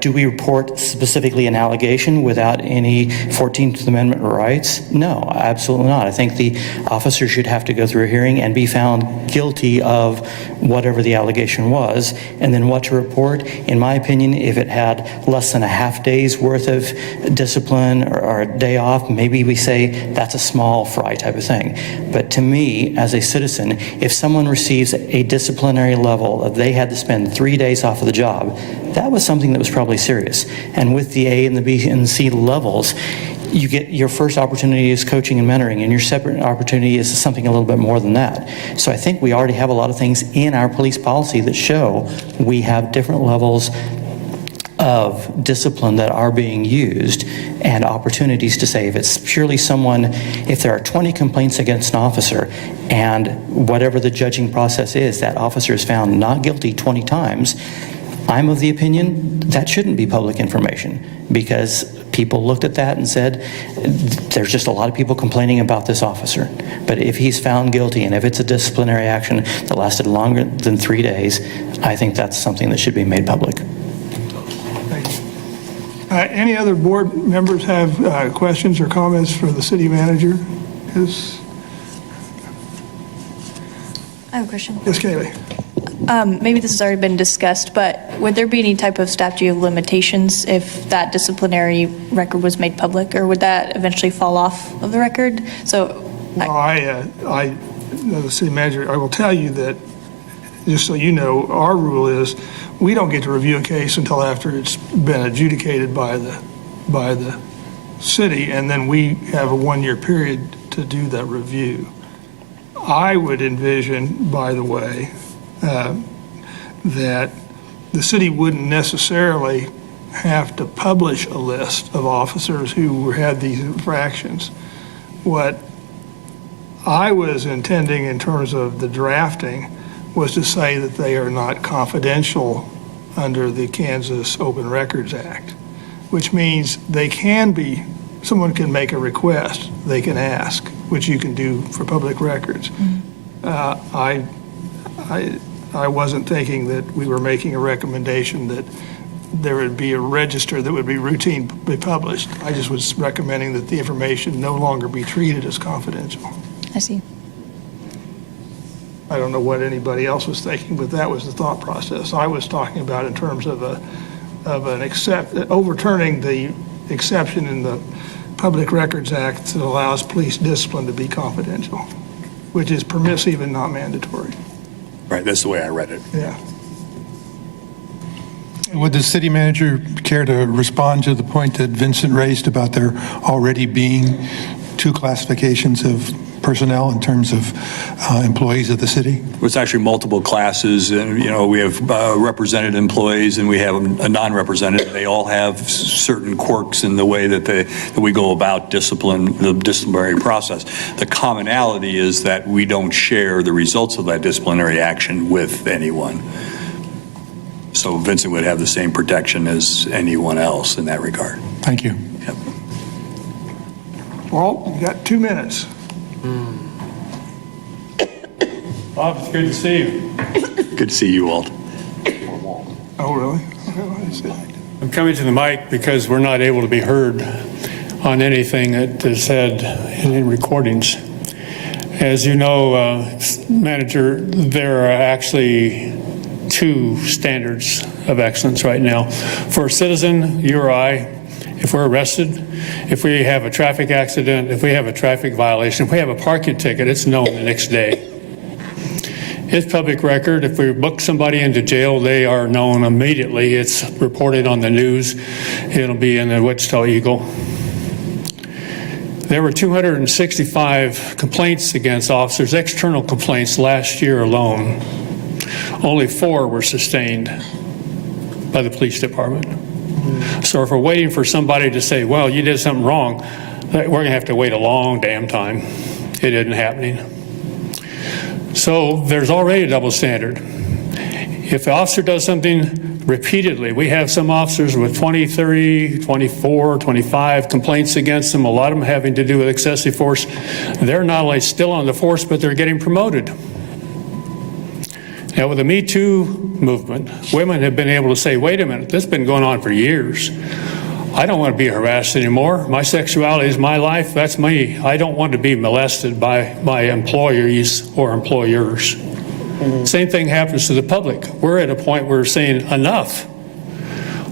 do we report specifically an allegation without any 14th Amendment rights? No, absolutely not. I think the officer should have to go through a hearing and be found guilty of whatever the allegation was, and then what to report. In my opinion, if it had less than a half day's worth of discipline or a day off, maybe we say that's a small fry type of thing. But to me, as a citizen, if someone receives a disciplinary level that they had to spend 3 days off of the job, that was something that was probably serious. And with the A and the B and the C levels, you get your first opportunity is coaching and mentoring, and your separate opportunity is something a little bit more than that. So I think we already have a lot of things in our police policy that show we have different levels of discipline that are being used and opportunities to say if it's purely someone, if there are 20 complaints against an officer and whatever the judging process is, that officer is found not guilty 20 times, I'm of the opinion that shouldn't be public information because people looked at that and said, there's just a lot of people complaining about this officer. But if he's found guilty and if it's a disciplinary action that lasted longer than 3 days, I think that's something that should be made public. Any other board members have questions or comments for the city manager? Yes, I have a question. yes, Kaylee. Maybe this has already been discussed, but would there be any type of statute of limitations if that disciplinary record was made public, or would that eventually fall off of the record? So, No, the city manager, I will tell you that, just so you know, our rule is we don't get to review a case until after it's been adjudicated by the city, and then we have a one-year period to do that review. I would envision, by the way, that the city wouldn't necessarily have to publish a list of officers who had these infractions. What I was intending in terms of the drafting was to say that they are not confidential under the Kansas Open Records Act, which means they can be, someone can make a request, they can ask, which you can do for public records. I wasn't thinking that we were making a recommendation that there would be a register that would be routinely published. I just was recommending that the information no longer be treated as confidential. I see. I don't know what anybody else was thinking, but that was the thought process. I was talking about in terms of overturning the exception in the Public Records Act that allows police discipline to be confidential, which is permissive and not mandatory. Right, that's the way I read it. Yeah. Would the city manager care to respond to the point that Vincent raised about there already being two classifications of personnel in terms of employees of the city? It's actually multiple classes, and we have represented employees and we have a non-represented. They all have certain quirks in the way that we go about the disciplinary process. The commonality is that we don't share the results of that disciplinary action with anyone. So Vincent would have the same protection as anyone else in that regard. Thank you. Yep. Walt, you got 2 minutes. Bob, it's good to see you. Good to see you, Walt. Oh, really? I'm coming to the mic because we're not able to be heard on anything that is said in recordings. As you know, Manager, there are actually two standards of excellence right now. For a citizen, you or I, if we're arrested, if we have a traffic accident, if we have a traffic violation, if we have a parking ticket, it's known the next day. It's public record. If we book somebody into jail, they are known immediately. It's reported on the news. It'll be in the Wichita Eagle. There were 265 complaints against officers, external complaints last year alone. Only 4 were sustained by the police department. So if we're waiting for somebody to say, well, you did something wrong, we're going to have to wait a long damn time. It isn't happening. So there's already a double standard. If the officer does something repeatedly, we have some officers with 20, 30, 24, 25 complaints against them, a lot of them having to do with excessive force. They're not only still on the force, but they're getting promoted. Now, with the Me Too movement, women have been able to say, wait a minute, this has been going on for years. I don't want to be harassed anymore. My sexuality is my life. That's me. I don't want to be molested by my employees or employers. Same thing happens to the public. We're at a point where we're saying enough.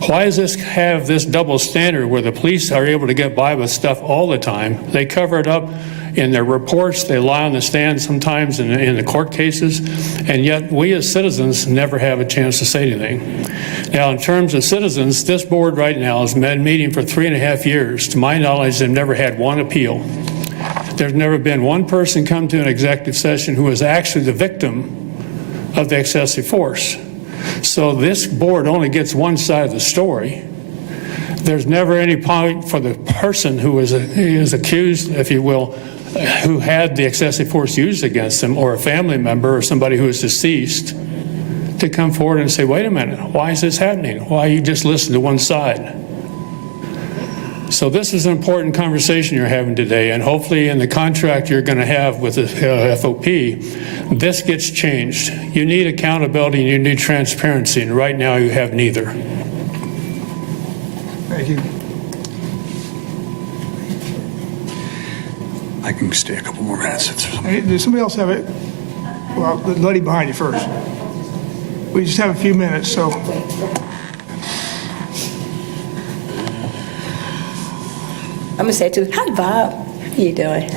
Why does this have this double standard where the police are able to get by with stuff all the time? They cover it up in their reports. They lie on the stand sometimes in the court cases, and yet we as citizens never have a chance to say anything. Now, in terms of citizens, this board right now has been meeting for 3.5 years. To my knowledge, they've never had one appeal. There's never been one person come to an executive session who was actually the victim of the excessive force. So this board only gets one side of the story. There's never any point for the person who is accused, if you will, who had the excessive force used against them, or a family member or somebody who is deceased, to come forward and say, wait a minute, why is this happening? Why you just listen to one side? So this is an important conversation you're having today, and hopefully in the contract you're going to have with the FOP, this gets changed. You need accountability and you need transparency, and right now you have neither. Thank you. I can stay a couple more minutes if there's... Hey, does somebody else have it? Well, the lady behind you first. We just have a few minutes, so. I'm gonna say too, hi Bob, how you doing?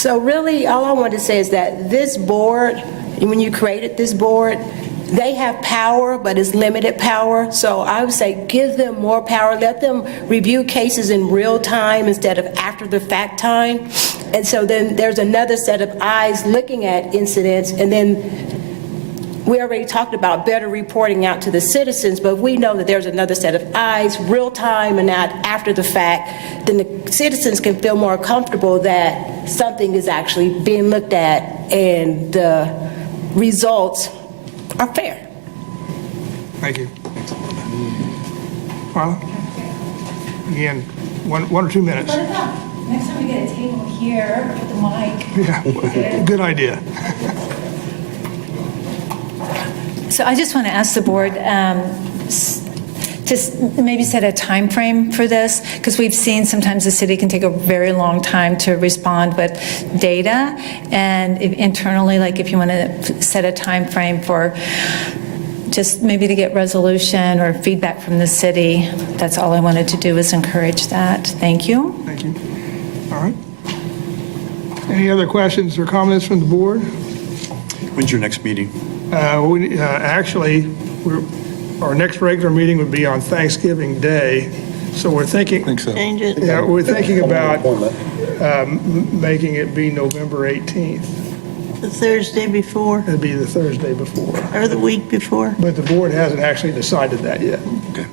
So really, all I want to say is that this board, when you created this board, they have power, but it's limited power. So I would say give them more power. Let them review cases in real time instead of after the fact time. And so then there's another set of eyes looking at incidents. And then we already talked about better reporting out to the citizens, but we know that there's another set of eyes, real time and not after the fact. Then the citizens can feel more comfortable that something is actually being looked at and the results are fair. Thank you. Marla? Again, one or 2 minutes. What about next time we get a table here with the mic? Yeah, good idea. So I just want to ask the board to maybe set a time frame for this, because we've seen sometimes the city can take a very long time to respond with data, and internally, like if you want to set a time frame for just maybe to get resolution or feedback from the city, that's all I wanted to do is encourage that. Thank you. Thank you. All right. Any other questions or comments from the board? When's your next meeting? Actually, our next regular meeting would be on Thanksgiving Day, so we're thinking. I think so. Change it. Yeah, we're thinking about making it be November 18th. The Thursday before, It'd be the Thursday before. or the week before. But the board hasn't actually decided that yet. Okay.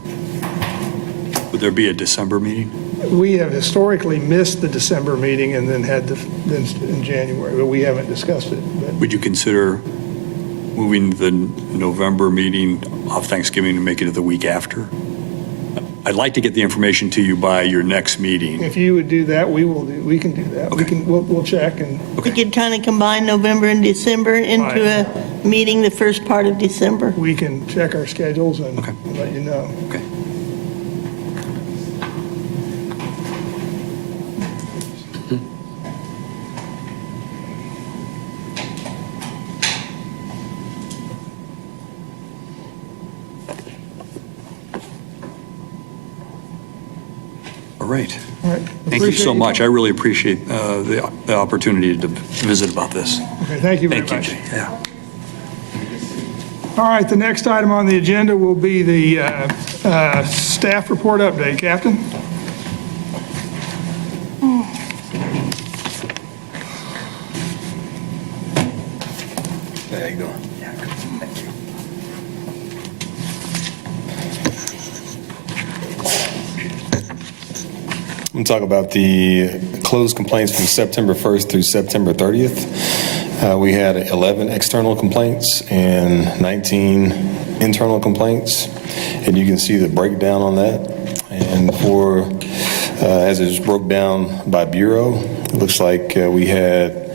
Would there be a December meeting? We have historically missed the December meeting and then had then in January, but we haven't discussed it. But Would you consider moving the November meeting off Thanksgiving and make it the week after? I'd like to get the information to you by your next meeting. if you would do that, we can do that. Okay. We'll check and. We could kind of combine November and December into a meeting the first part of December. We can check our schedules and Okay. let you know. Okay. All right. All right. Thank you Appreciate so your much. I time. really appreciate the opportunity to visit about this. Okay, thank you very Thank you, much. Jay. Yeah. All right, the next item on the agenda will be the staff report update. Captain? How you doing? Yeah, good. Thank you. I'm going to talk about the closed complaints from September 1st through September 30th. We had 11 external complaints and 19 internal complaints, and you can see the breakdown on that. And for, as it's broke down by bureau, it looks like we had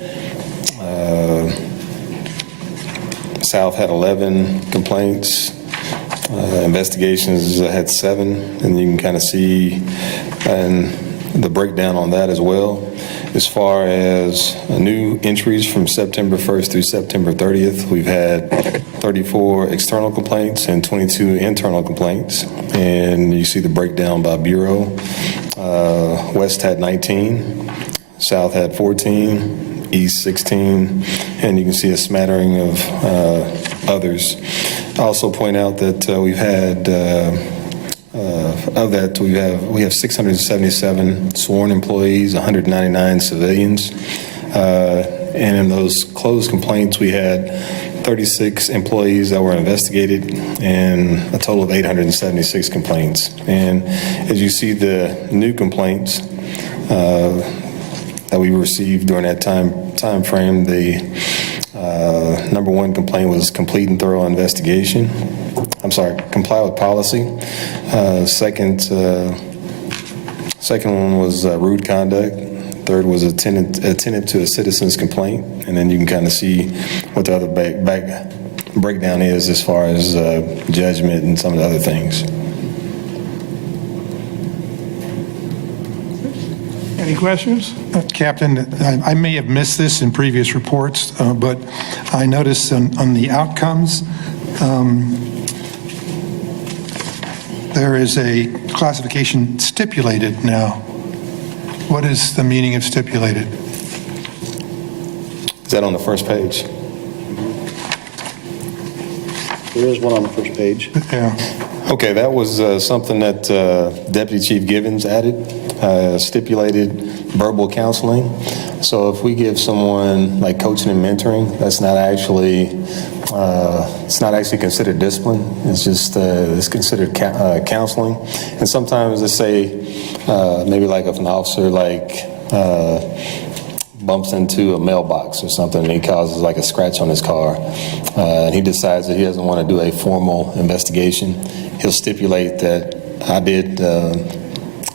South had 11 complaints. Investigations had 7, and you can kind of see and the breakdown on that as well. As far as new entries from September 1st through September 30th, we've had 34 external complaints and 22 internal complaints. And you see the breakdown by bureau. West had 19, South had 14, East 16, and you can see a smattering of others. I also point out that we've had of that we have 677 sworn employees, 199 civilians, and in those closed complaints we had 36 employees that were investigated and a total of 876 complaints. And as you see the new complaints that we received during that time frame, the number 1 complaint was complete and thorough investigation. Comply with policy. Second one was rude conduct. Third was attentive to a citizen's complaint. And then you can kind of see what the other breakdown is as far as judgment and some of the other things. Any questions? Captain, I may have missed this in previous reports, but I noticed on the outcomes, there is a classification stipulated now. What is the meaning of stipulated? that on the first page? There is one on the first page. Yeah. Okay, that was something that Deputy Chief Givens added, stipulated verbal counseling. So if we give someone like coaching and mentoring, that's not actually, it's not actually considered discipline. It's just, it's considered counseling. And sometimes they say, maybe like if an officer bumps into a mailbox or something and he causes like a scratch on his car, and he decides that he doesn't want to do a formal investigation, he'll stipulate that I did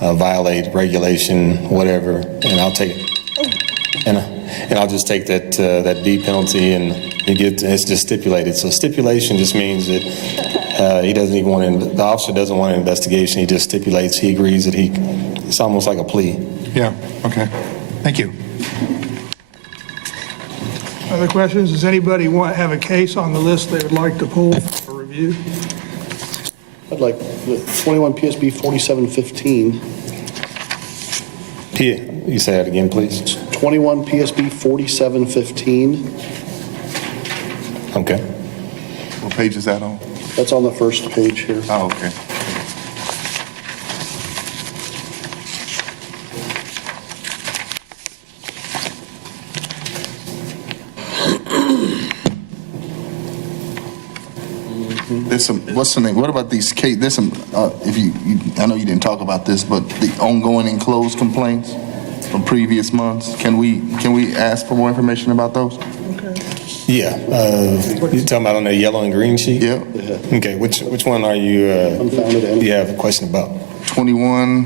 violate regulation, whatever, and I'll take it. And I'll just take that D penalty, and it's just stipulated. So stipulation just means that he doesn't even want the officer doesn't want an investigation. He just stipulates, he agrees that it's almost like a plea. Yeah, okay. Thank you. Other questions? Does anybody have a case on the list they would like to pull for review? I'd like the 21 PSB 4715. You say that again, please? 21 PSB 4715. Okay. What page is that on? That's on the first page here. Oh, okay. There's some, what's the name? What about these case? There's some, I know you didn't talk about this, but the ongoing and closed complaints from previous months. Can we ask for more information about those? Yeah. You talking about on the yellow and green sheet? Yeah. Okay. Which one are you? You have a question about? 21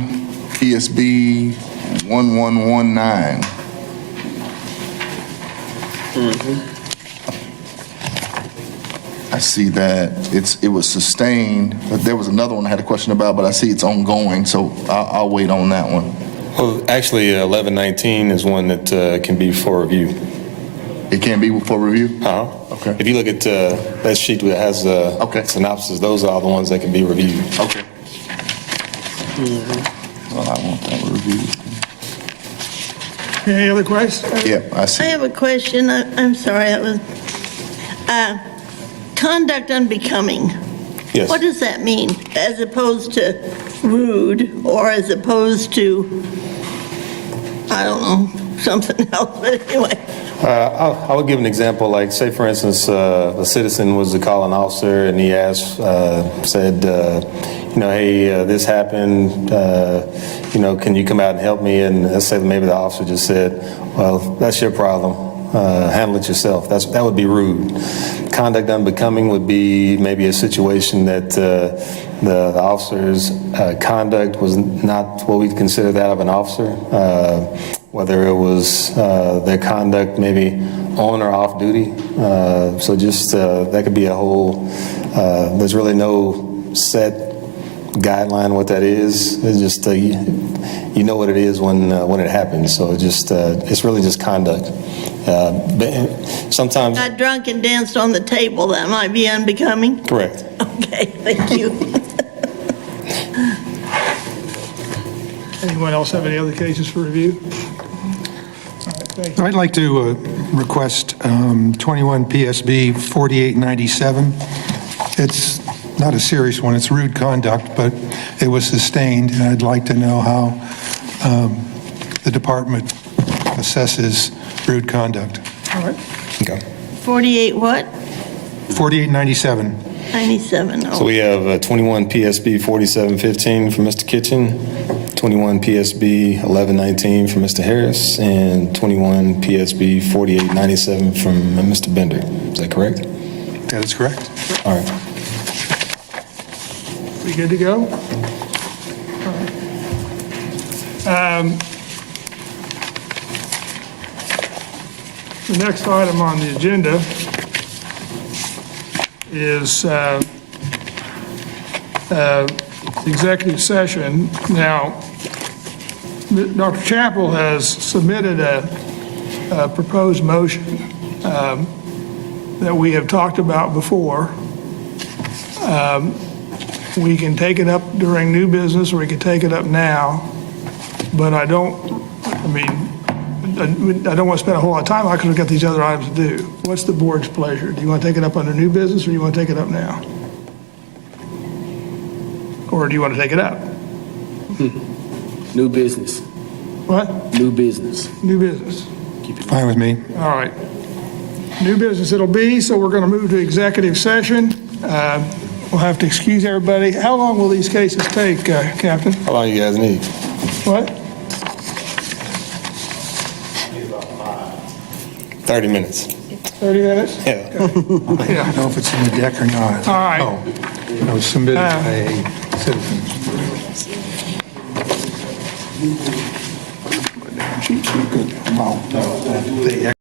PSB 1119. I see that it was sustained, but there was another one I had a question about, but I see it's ongoing, so I'll wait on that one. Well, actually, 1119 is one that can be for review. It can be for review? Uh-huh. Okay. If you look at that sheet that has synopsis, those are the ones that can be reviewed. Okay. Well, I want that reviewed. Any other questions? Yeah, I see. I have a question. I'm sorry, that was, conduct unbecoming. Yes. What does that mean, as opposed to rude, or as opposed to, I don't know, something else, but anyway. I would give an example, like say for instance, a citizen was to call an officer and he asked, said, hey, this happened, can you come out and help me? And let's say maybe the officer just said, well, that's your problem. Handle it yourself. That would be rude. Conduct unbecoming would be maybe a situation that the officer's conduct was not what we'd consider that of an officer, whether it was their conduct maybe on or off duty. So just that could be a whole, there's really no set guideline what that is. It's just you know what it is when it happens. So it's really just conduct. But sometimes Got drunk and danced on the table, that might be unbecoming? correct. Okay, thank you. Anyone else have any other cases for review? All right, thank you. I'd like to request 21 PSB 4897. It's not a serious one, it's rude conduct, but it was sustained, and I'd like to know how the department assesses rude conduct. All right. Okay. 48 what? 4897. 97, So we have 21 PSB 4715 from Mr. Kitchen, 21 PSB 1119 from Mr. Harris, and 21 PSB 4897 from Mr. Bender. Is that correct? That is correct. All right. We good to go? All right. The next item on the agenda is executive session. Now, Dr. Chappell has submitted a proposed motion that we have talked about before. We can take it up during new business, or we can take it up now, but I I don't want to spend a whole lot of time on it because we've got these other items to do. What's the board's pleasure? Do you want to take it up under new business, or do you want to take it up now? Or do you want to take it up? New business, What? new business. New business. Fine with me. All right. New business it'll be, so we're going to move to executive session. We'll have to excuse everybody. How long will these cases take, Captain? How long you guys need? What? 30 minutes. 30 minutes? Yeah. I don't know if it's in the deck or not. All right. Oh, it was submitted by a citizen. Cheat sheet, good. Wow. The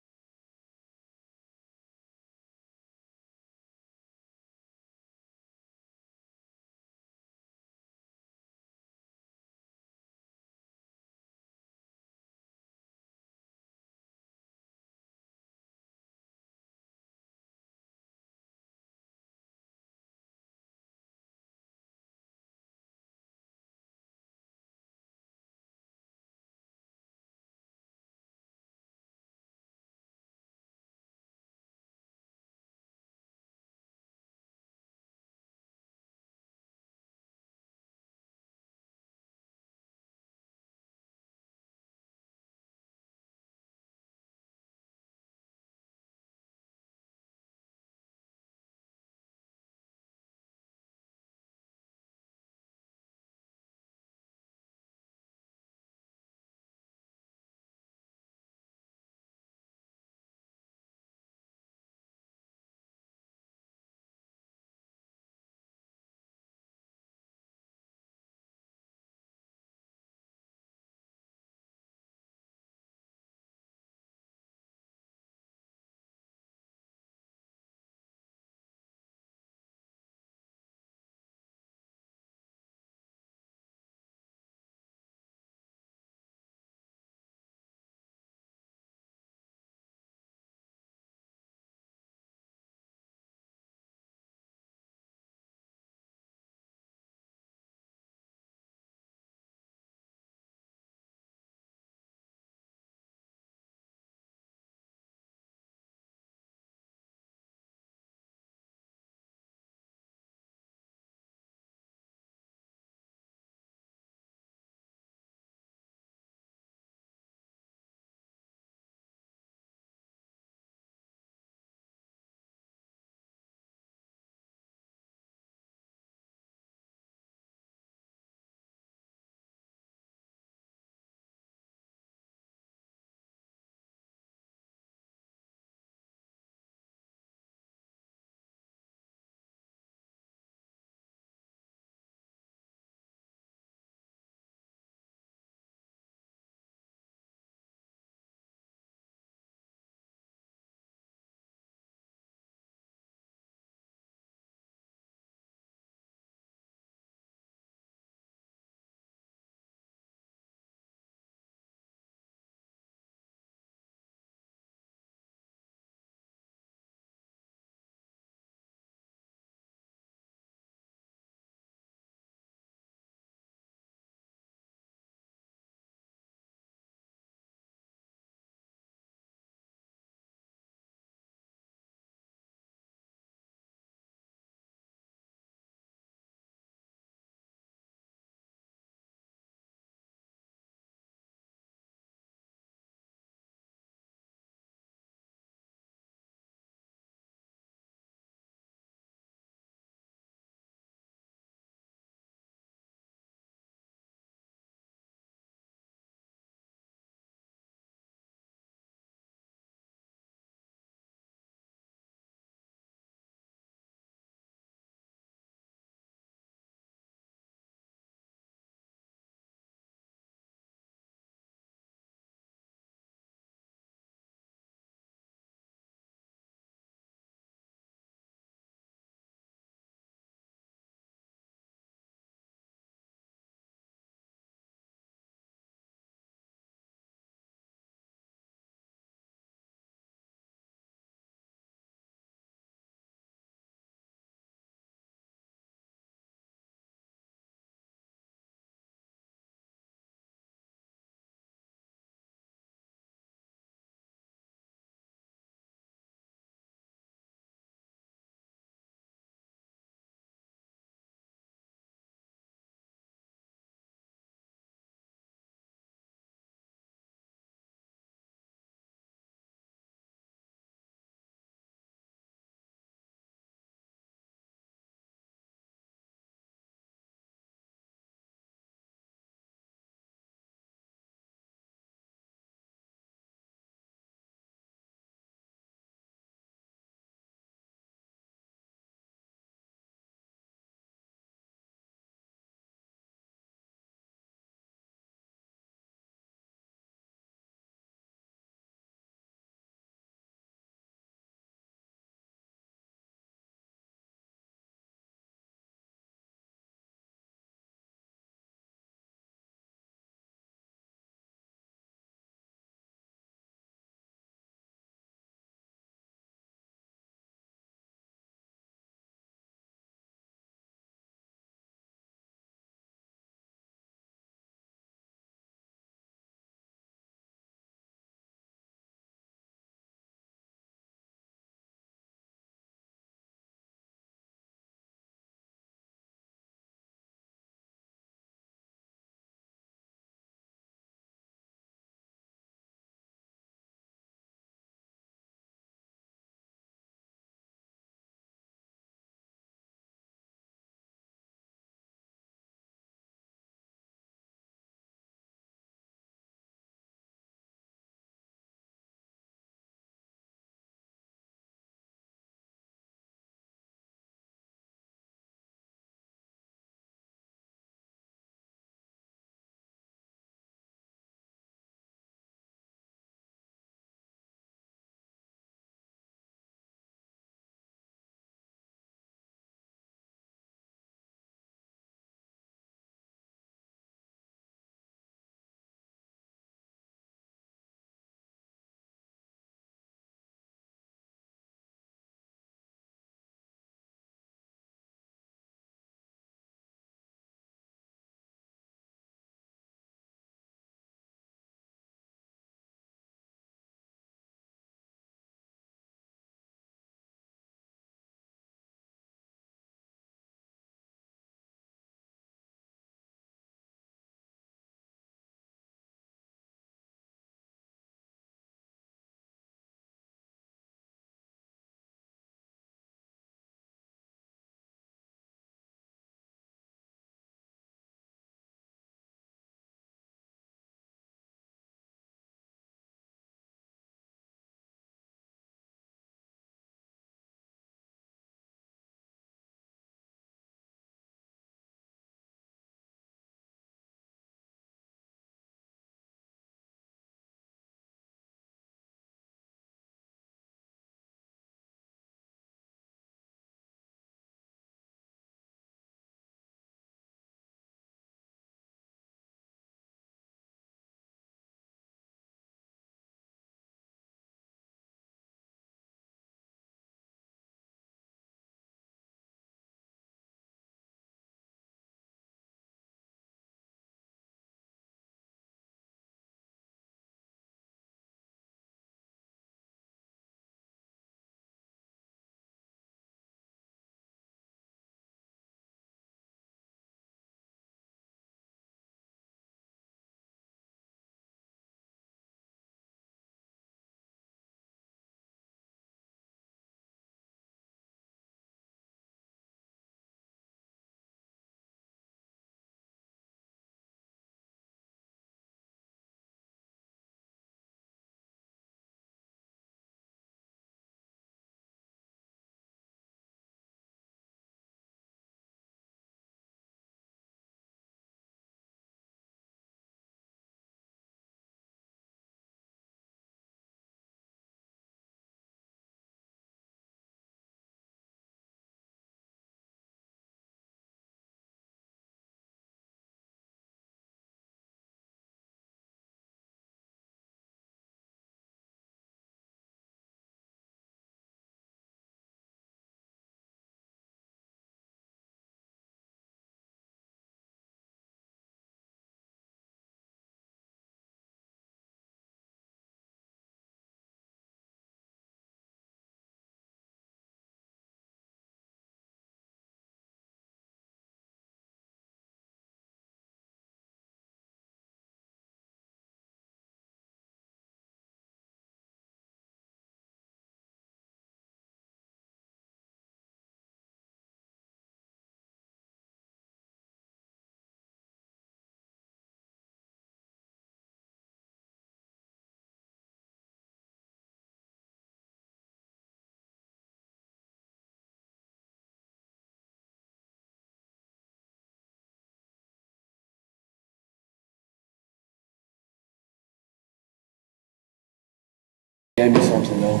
Gave me something though.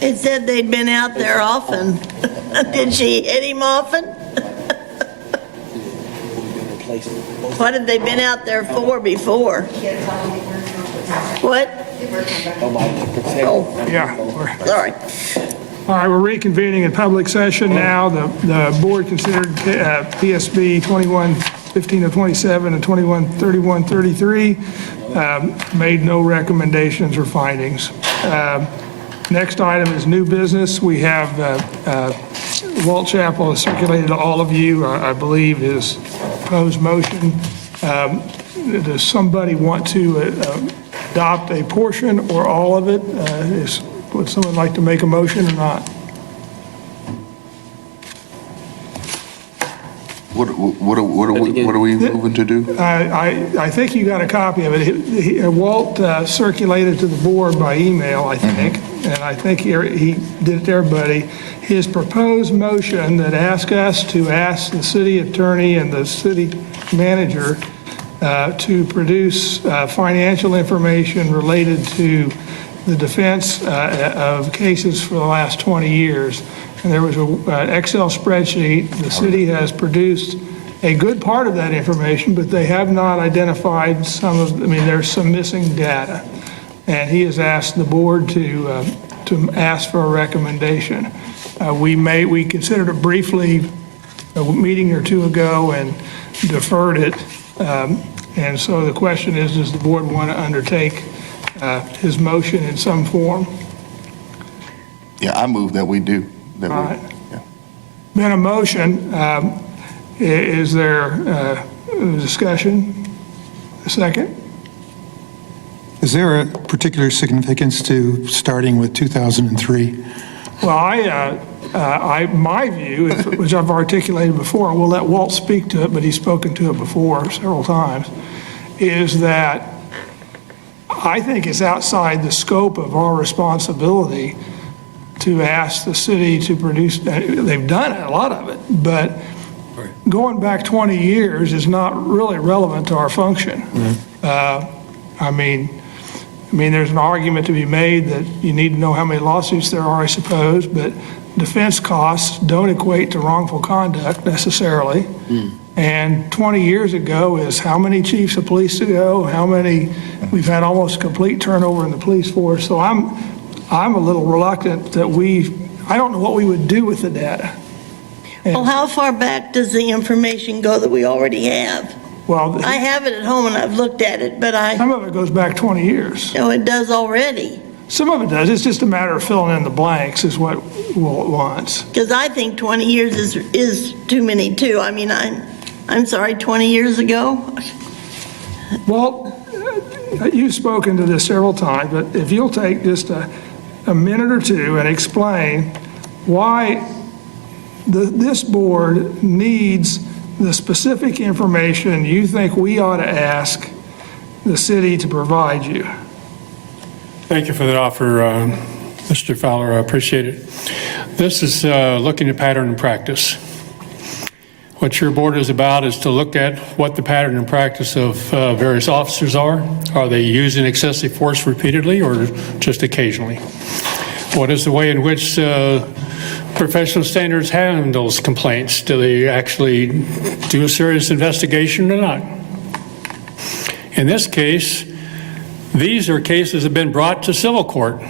It said they'd been out there often. Did she hit him often? What had they been out there for before? What? Oh, Yeah. sorry. All right, we're reconvening in public session now. The board considered PSB 21-15-27 and 21-31-33, made no recommendations or findings. Next item is new business. We have Walt Chappell has circulated to all of you, I believe, his proposed motion. Does somebody want to adopt a portion or all of it? Would someone like to make a motion or not? What are we moving to do? I think you got a copy of it. Walt circulated to the board by email, I think, and I think he did it to everybody. His proposed motion that asks us to ask the city attorney and the city manager to produce financial information related to the defense of cases for the last 20 years. And there was an Excel spreadsheet. The city has produced a good part of that information, but they have not identified there's some missing data. And he has asked the board to ask for a recommendation. We considered it briefly a meeting or two ago and deferred it. And so the question is, does the board want to undertake his motion in some form? Yeah, I move that we do. All right. Been a motion. Is there a discussion? A second? Is there a particular significance to starting with 2003? Well, my view, which I've articulated before, and we'll let Walt speak to it, but he's spoken to it before several times, is that I think it's outside the scope of our responsibility to ask the city to produce. They've done a lot of it, but going back 20 years is not really relevant to our function. I mean, there's an argument to be made that you need to know how many lawsuits there are, I suppose, but defense costs don't equate to wrongful conduct necessarily. And 20 years ago is how many chiefs of police ago, we've had almost complete turnover in the police force. So I'm a little reluctant that I don't know what we would do with the data. Well, how far back does the information go that we already have? Well, I have it at home and I've looked at it, but some of it goes back 20 years. No, it does already. Some of it does. It's just a matter of filling in the blanks is what Walt wants. Because I think 20 years is too many too. I mean, I'm sorry, 20 years ago? Walt, you've spoken to this several times, but if you'll take just a minute or two and explain why this board needs the specific information you think we ought to ask the city to provide you. Thank you for that offer, Mr. Fowler. I appreciate it. This is looking at pattern and practice. What your board is about is to look at what the pattern and practice of various officers are. Are they using excessive force repeatedly or just occasionally? What is the way in which professional standards handles complaints? Do they actually do a serious investigation or not? In this case, these are cases that have been brought to civil court.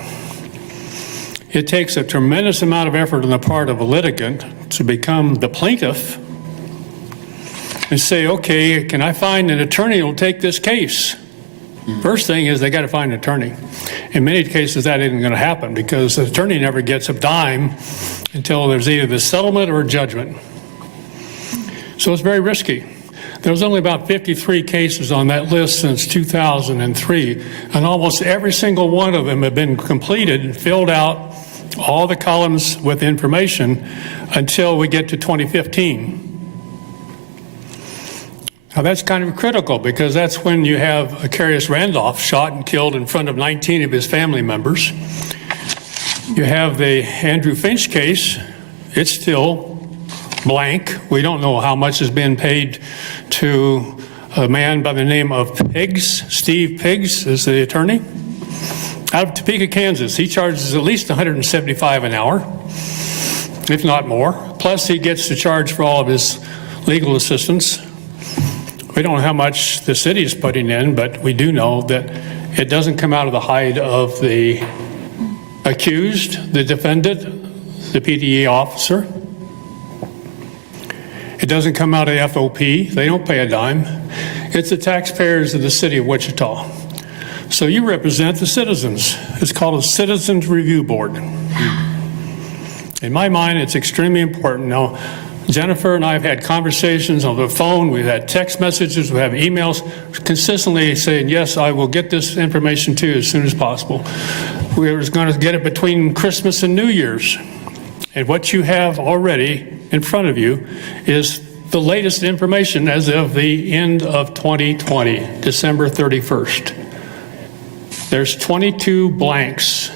It takes a tremendous amount of effort on the part of a litigant to become the plaintiff and say, okay, can I find an attorney who will take this case? First thing is they got to find an attorney. In many cases, that isn't going to happen because the attorney never gets a dime until there's either the settlement or a judgment. So it's very risky. There's only about 53 cases on that list since 2003, and almost every single one of them have been completed and filled out, all the columns with information, until we get to 2015. Now that's kind of critical because that's when you have Acarius Randolph shot and killed in front of 19 of his family members. You have the Andrew Finch case. It's still blank. We don't know how much has been paid to a man by the name of Piggs. Steve Piggs is the attorney. Out of Topeka, Kansas, he charges at least $175 an hour, if not more. Plus, he gets to charge for all of his legal assistance. We don't know how much the city is putting in, but we do know that it doesn't come out of the hide of the accused, the defendant, the PDE officer. It doesn't come out of FOP. They don't pay a dime. It's the taxpayers of the city of Wichita. So you represent the citizens. It's called a Citizens Review Board. In my mind, it's extremely important. Now, Jennifer and I have had conversations on the phone, we've had text messages, we have emails, consistently saying, yes, I will get this information to you as soon as possible. We were going to get it between Christmas and New Year's. And what you have already in front of you is the latest information as of the end of 2020, December 31st. There's 22 blanks.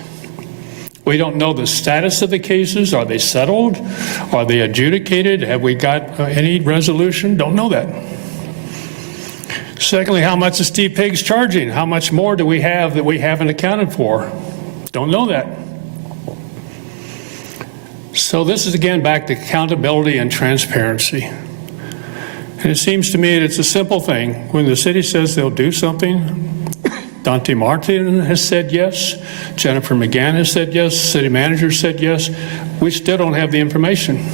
We don't know the status of the cases. Are they settled? Are they adjudicated? Have we got any resolution? Don't know that. Secondly, how much is Steve Piggs charging? How much more do we have that we haven't accounted for? Don't know that. So this is again back to accountability and transparency. And it seems to me that it's a simple thing. When the city says they'll do something, Dante Martin has said yes, Jennifer McGann has said yes, city manager said yes. We still don't have the information.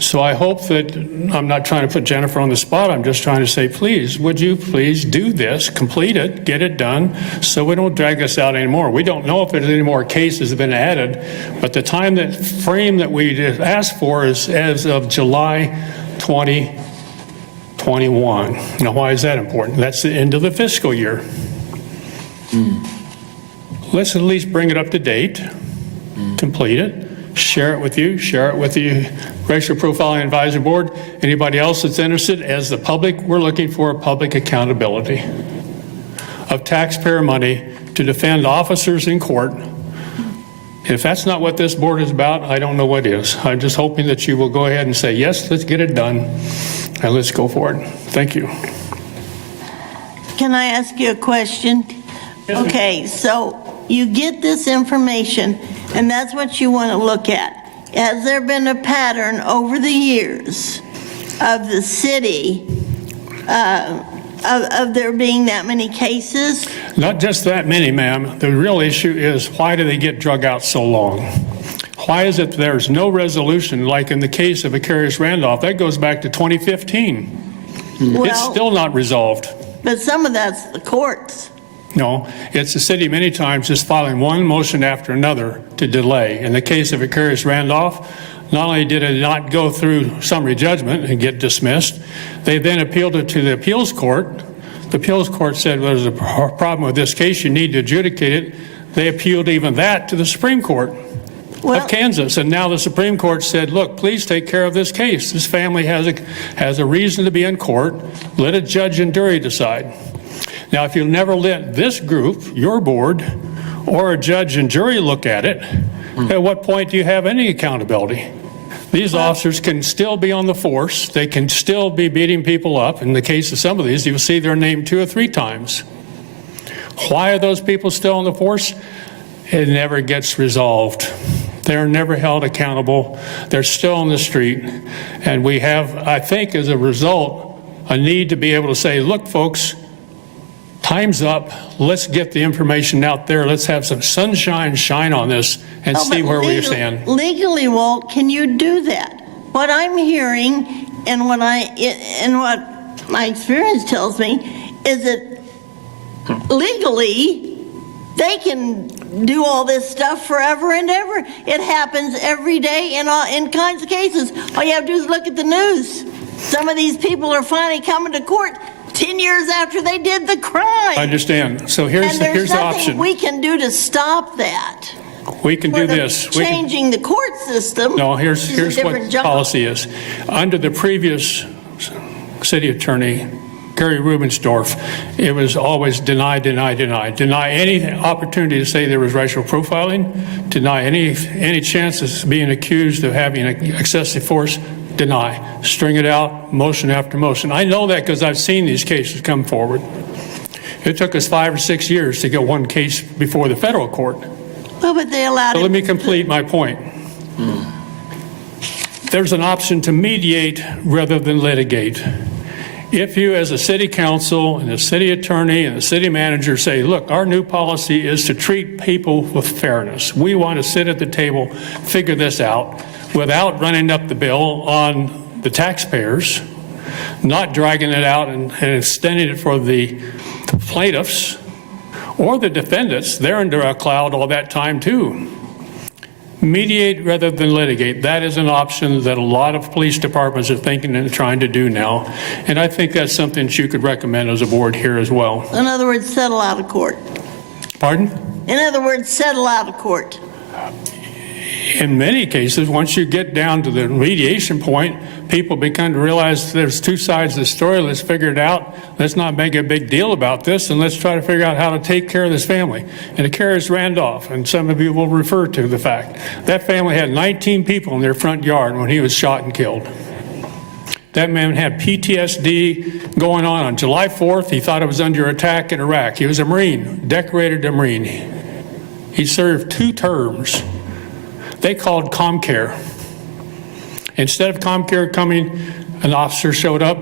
So I hope that, I'm not trying to put Jennifer on the spot, I'm just trying to say, please, would you please do this, complete it, get it done, so we don't drag this out anymore. We don't know if there's any more cases that have been added, but the time that frame that we asked for is as of July 2021. Now, why is that important? That's the end of the fiscal year. Let's at least bring it up to date, complete it, share it with you, share it with the Racial Profiling Advisory Board, anybody else that's interested. As the public, we're looking for a public accountability of taxpayer money to defend officers in court. If that's not what this board is about, I don't know what is. I'm just hoping that you will go ahead and say, yes, let's get it done, and let's go for it. Thank you. Can I ask you a question? Okay, so you get this information, and that's what you want to look at. Has there been a pattern over the years of the city of there being that many cases? Not just that many, ma'am. The real issue is, why do they get drug out so long? Why is it there's no resolution, like in the case of Vicarious Randolph? That goes back to 2015. Well, it's still not resolved. But some of that's the courts. No, it's the city many times just filing one motion after another to delay. In the case of Vicarious Randolph, not only did it not go through summary judgment and get dismissed, they then appealed it to the appeals court. The appeals court said, well, there's a problem with this case, you need to adjudicate it. They appealed even that to the Supreme Court of Kansas. And now the Supreme Court said, look, please take care of this case. This family has a reason to be in court. Let a judge and jury decide. Now, if you'll never let this group, your board, or a judge and jury look at it, at what point do you have any accountability? These officers can still be on the force. They can still be beating people up. In the case of some of these, you'll see their name 2 or 3 times. Why are those people still on the force? It never gets resolved. They're never held accountable. They're still on the street. And we have, I think, as a result, a need to be able to say, look, folks, time's up. Let's get the information out there. Let's have some sunshine shine on this and see where we stand. Legally, Walt, can you do that? What I'm hearing and what my experience tells me is that legally they can do all this stuff forever and ever. It happens every day in kinds of cases. All you have to do is look at the news. Some of these people are finally coming to court 10 years after they did the crime. I understand. So here's the option. And there's nothing we can do to stop that. We can do this. Changing the court system. No, here's what the policy is. Under the previous city attorney, Gary Rubensdorf, it was always deny, deny, deny. Deny any opportunity to say there was racial profiling, deny any chances of being accused of having excessive force, deny. String it out, motion after motion. I know that because I've seen these cases come forward. It took us 5 or 6 years to get one case before the federal court. Well, but they allowed So let it. me complete my point. There's an option to mediate rather than litigate. If you, as a city council and a city attorney and a city manager say, look, our new policy is to treat people with fairness. We want to sit at the table, figure this out without running up the bill on the taxpayers, not dragging it out and extending it for the plaintiffs or the defendants. They're under a cloud all that time too. Mediate rather than litigate. That is an option that a lot of police departments are thinking and trying to do now. And I think that's something that you could recommend as a board here as well. In other words, settle out of court. Pardon? In other words, settle out of court. In many cases, once you get down to the mediation point, people begin to realize there's two sides of the story. Let's figure it out. Let's not make a big deal about this, and let's try to figure out how to take care of this family. And the carriers ran off, and some of you will refer to the fact. That family had 19 people in their front yard when he was shot and killed. That man had PTSD going on. July 4th, he thought it was under attack in Iraq. He was a Marine, decorated a Marine. He served 2 terms. They called ComCare. Instead of ComCare coming, an officer showed up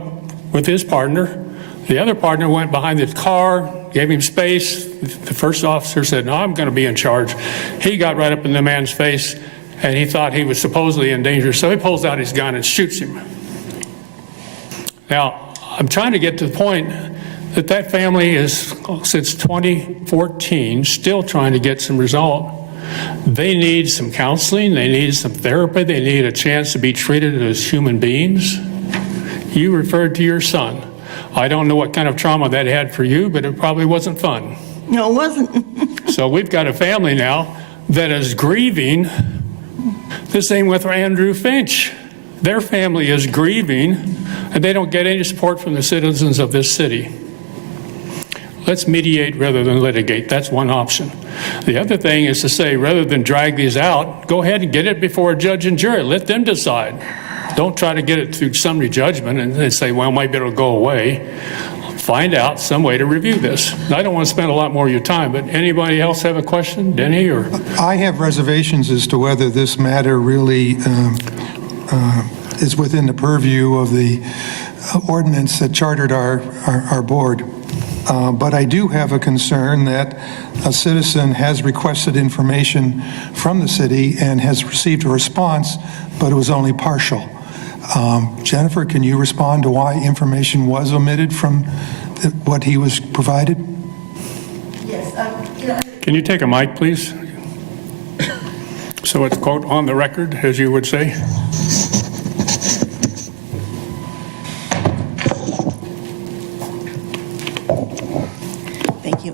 with his partner. The other partner went behind the car, gave him space. The first officer said, no, I'm going to be in charge. He got right up in the man's face, and he thought he was supposedly in danger, so he pulls out his gun and shoots him. Now, I'm trying to get to the point that that family is, since 2014, still trying to get some result. They need some counseling, they need some therapy, they need a chance to be treated as human beings. You referred to your son. I don't know what kind of trauma that had for you, but it probably wasn't fun. No, it wasn't. So we've got a family now that is grieving. The same with Andrew Finch. Their family is grieving, and they don't get any support from the citizens of this city. Let's mediate rather than litigate. That's one option. The other thing is to say, rather than drag these out, go ahead and get it before a judge and jury. Let them decide. Don't try to get it through summary judgment and say, well, maybe it'll go away. Find out some way to review this. I don't want to spend a lot more of your time, but anybody else have a question? Denny or? I have reservations as to whether this matter really is within the purview of the ordinance that chartered our board. But I do have a concern that a citizen has requested information from the city and has received a response, but it was only partial. Jennifer, can you respond to why information was omitted from what he was provided? Yes. Can you take a mic, please? So it's, quote, on the record, as you would say. Thank you.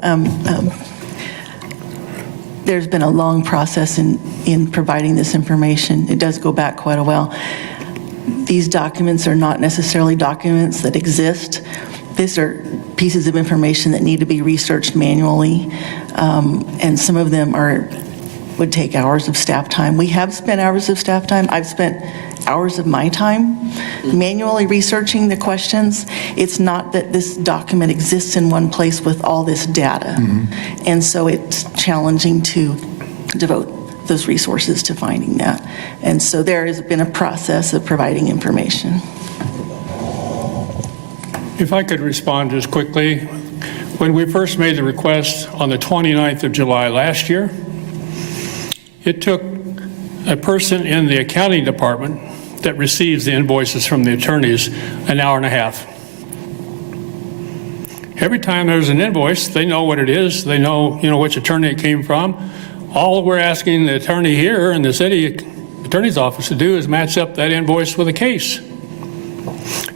There's been a long process in providing this information. It does go back quite a while. These documents are not necessarily documents that exist. These are pieces of information that need to be researched manually, and some of them would take hours of staff time. We have spent hours of staff time. I've spent hours of my time manually researching the questions. It's not that this document exists in one place with all this data. And so it's challenging to devote those resources to finding that. And so there has been a process of providing information. If I could respond just quickly. When we first made the request on the 29th of July last year, it took a person in the accounting department that receives the invoices from the attorneys an hour and a half. Every time there's an invoice, they know what it is. They know, which attorney it came from. All we're asking the attorney here in the city attorney's office to do is match up that invoice with a case.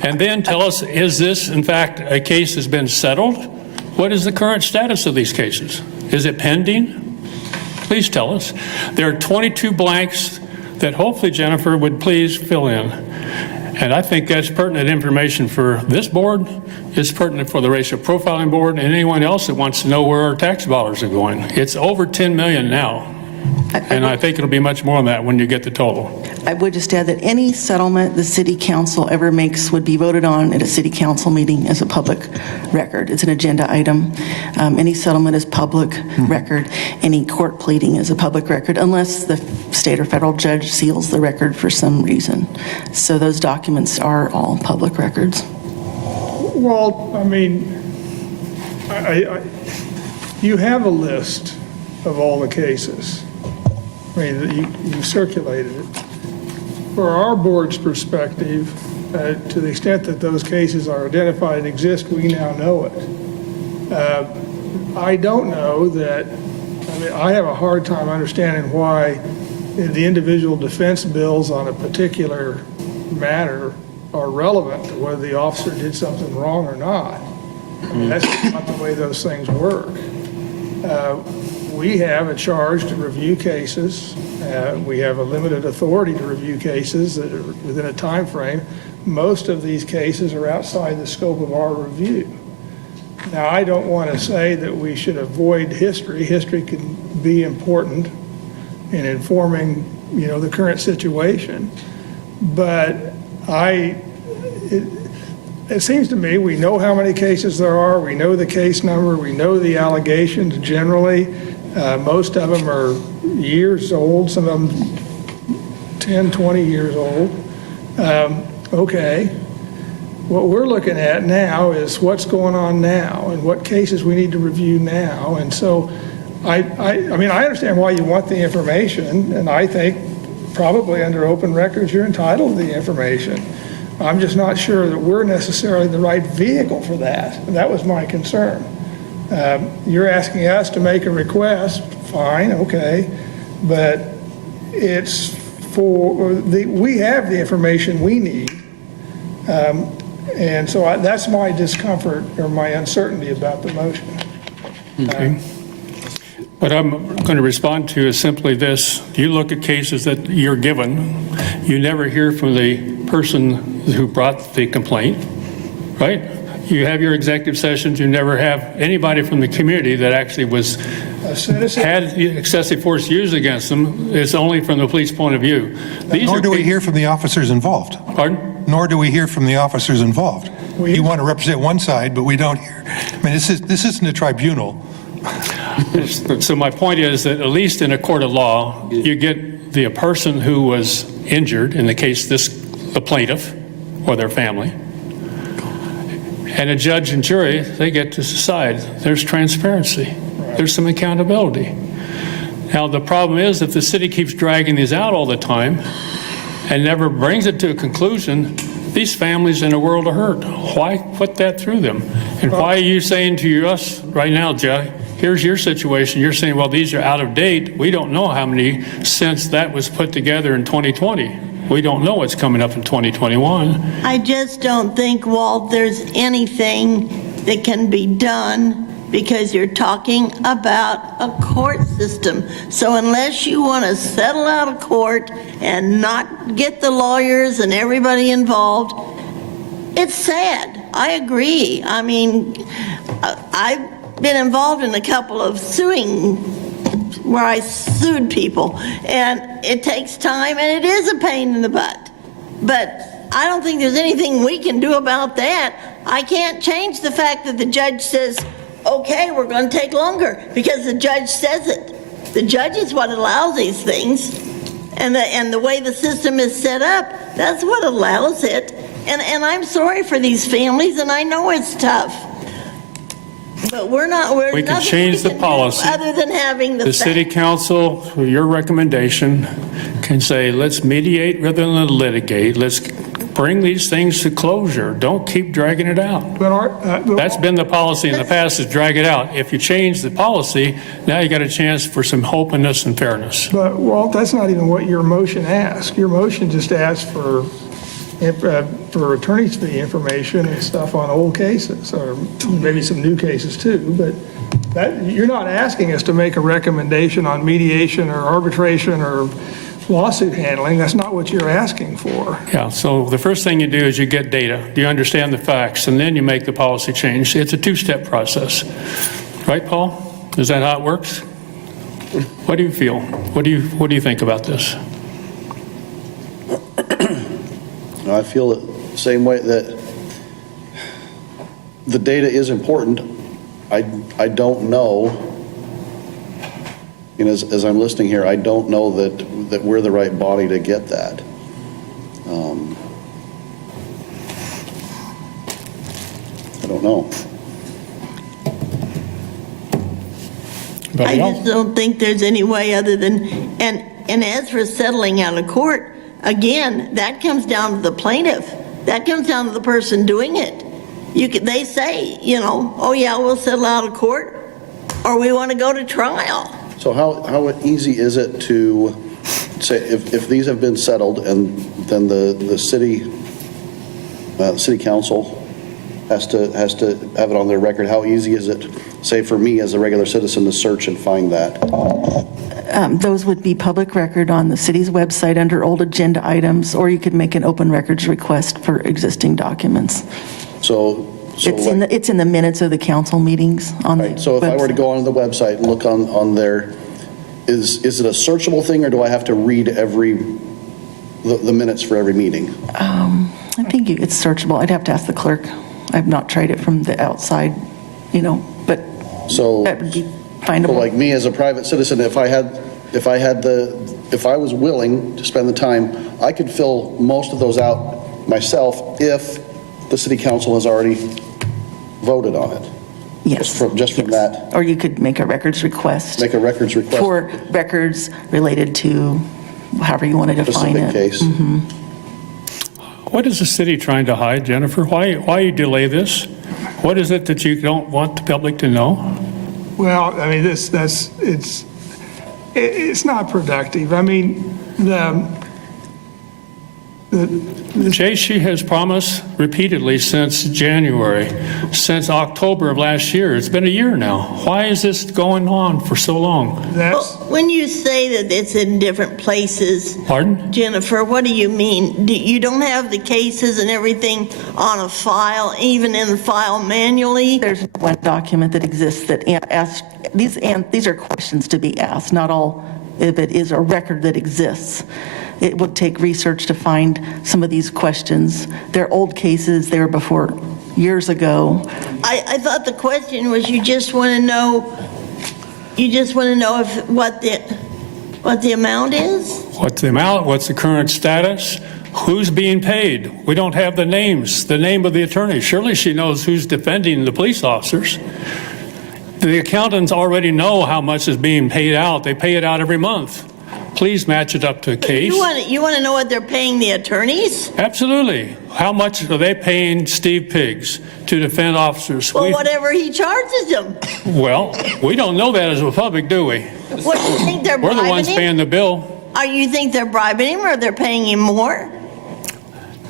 And then tell us, is this, in fact, a case that's been settled? What is the current status of these cases? Is it pending? Please tell us. There are 22 blanks that hopefully Jennifer would please fill in. And I think that's pertinent information for this board. It's pertinent for the racial profiling board and anyone else that wants to know where our tax dollars are going. It's over $10 million now. And I think it'll be much more than that when you get the total. I would just add that any settlement the city council ever makes would be voted on at a city council meeting as a public record. It's an agenda item. Any settlement is public record. Any court pleading is a public record unless the state or federal judge seals the record for some reason. So those documents are all public records. Well, I mean, you have a list of all the cases. I mean, you circulated it. For our board's perspective, to the extent that those cases are identified and exist, we now know it. I don't know that, I mean, I have a hard time understanding why the individual defense bills on a particular matter are relevant to whether the officer did something wrong or not. I mean, that's not the way those things work. We have a charge to review cases. We have a limited authority to review cases that are within a time frame. Most of these cases are outside the scope of our review. Now, I don't want to say that we should avoid history. History can be important in informing, the current situation. But it seems to me we know how many cases there are. We know the case number. We know the allegations generally. Most of them are years old, some of them 10, 20 years old. Okay. What we're looking at now is what's going on now and what cases we need to review now. And so I mean, I understand why you want the information, and I think probably under open records you're entitled to the information. I'm just not sure that we're necessarily the right vehicle for that. That was my concern. You're asking us to make a request, fine, okay, but it's we have the information we need, and so that's my discomfort or my uncertainty about the motion. Okay. What I'm going to respond to is simply this. You look at cases that you're given, you never hear from the person who brought the complaint, right? You have your executive sessions, you never have anybody from the community that actually had excessive force used against them. It's only from the police point of view. Nor do we hear from the officers involved. Pardon? Nor do we hear from the officers involved. You want to represent one side, but we don't hear. I mean, this isn't a tribunal. So my point is that at least in a court of law, you get the person who was injured, in the case the plaintiff or their family, and a judge and jury, they get to decide. There's transparency. There's some accountability. Now, the problem is if the city keeps dragging these out all the time and never brings it to a conclusion, these families in a world of hurt. Why put that through them? And why are you saying to us right now, Jay, here's your situation. You're saying, well, these are out of date. We don't know how many since that was put together in 2020. We don't know what's coming up in 2021. I just don't think, Walt, there's anything that can be done because you're talking about a court system. So unless you want to settle out of court and not get the lawyers and everybody involved, it's sad. I agree. I mean, I've been involved in a couple of where I sued people, and it takes time and it is a pain in the butt. But I don't think there's anything we can do about that. I can't change the fact that the judge says, okay, we're going to take longer because the judge says it. The judge is what allows these things, and the way the system is set up, that's what allows it. And I'm sorry for these families, and I know it's tough. But we can change the policy. Other than having the city council, through your recommendation, can say, let's mediate rather than litigate. Let's bring these things to closure. Don't keep dragging it out. That's been the policy in the past, is drag it out. If you change the policy, now you got a chance for some openness and fairness. But, Walt, that's not even what your motion asks. Your motion just asks for attorney's fee information and stuff on old cases, or maybe some new cases too, but you're not asking us to make a recommendation on mediation or arbitration or lawsuit handling. That's not what you're asking for. Yeah, so the first thing you do is you get data. Do you understand the facts? And then you make the policy change. It's a two-step process. Right, Paul? Is that how it works? What do you feel? What do you think about this? I feel the same way, that the data is important. I don't know, as I'm listening here, I don't know that we're the right body to get that. I don't know. I just don't think there's any way other than, and as for settling out of court, again, that comes down to the plaintiff. That comes down to the person doing it. They say, oh yeah, we'll settle out of court, or we want to go to trial. So how easy is it to say, if these have been settled and then the city council has to have it on their record, how easy is it, say for me as a regular citizen, to search and find that? Those would be public record on the city's website under old agenda items, or you could make an open records request for existing documents. It's in the minutes of the council meetings on the website. So if I were to go on the website and look on there, is it a searchable thing, or do I have to read the minutes for every meeting? I think it's searchable. I'd have to ask the clerk. I've not tried it from the outside, but that would be findable. So like me as a private citizen, if I was willing to spend the time, I could fill most of those out myself if the city council has already voted on it. Yes. Just from that. Or you could make a records request. Make a records request. For records related to however you want to define it. Specific case. Mm-hmm. What is the city trying to hide, Jennifer? Why you delay this? What is it that you don't want the public to know? Well, I mean, it's not productive. I mean, JC has promised repeatedly since January, since October of last year. It's been a year now. Why is this going on for so long? Well, when you say that it's in different places, Pardon? Jennifer, what do you mean? You don't have the cases and everything on a file, even in the file manually? There's one document that exists that asks, these are questions to be asked, not all if it is a record that exists. It would take research to find some of these questions. They're old cases, they were before years ago. I thought the question was you just want to know if what the amount is? What's the amount? What's the current status? Who's being paid? We don't have the names, the name of the attorney. Surely she knows who's defending the police officers. The accountants already know how much is being paid out. They pay it out every month. Please match it up to a case. You want to know what they're paying the attorneys? Absolutely. How much are they paying Steve Piggs to defend officers? Well, whatever he charges them. Well, we don't know that as a public, do we? What, you think they're We're bribing the ones him? paying the bill. You think they're bribing him or they're paying him more?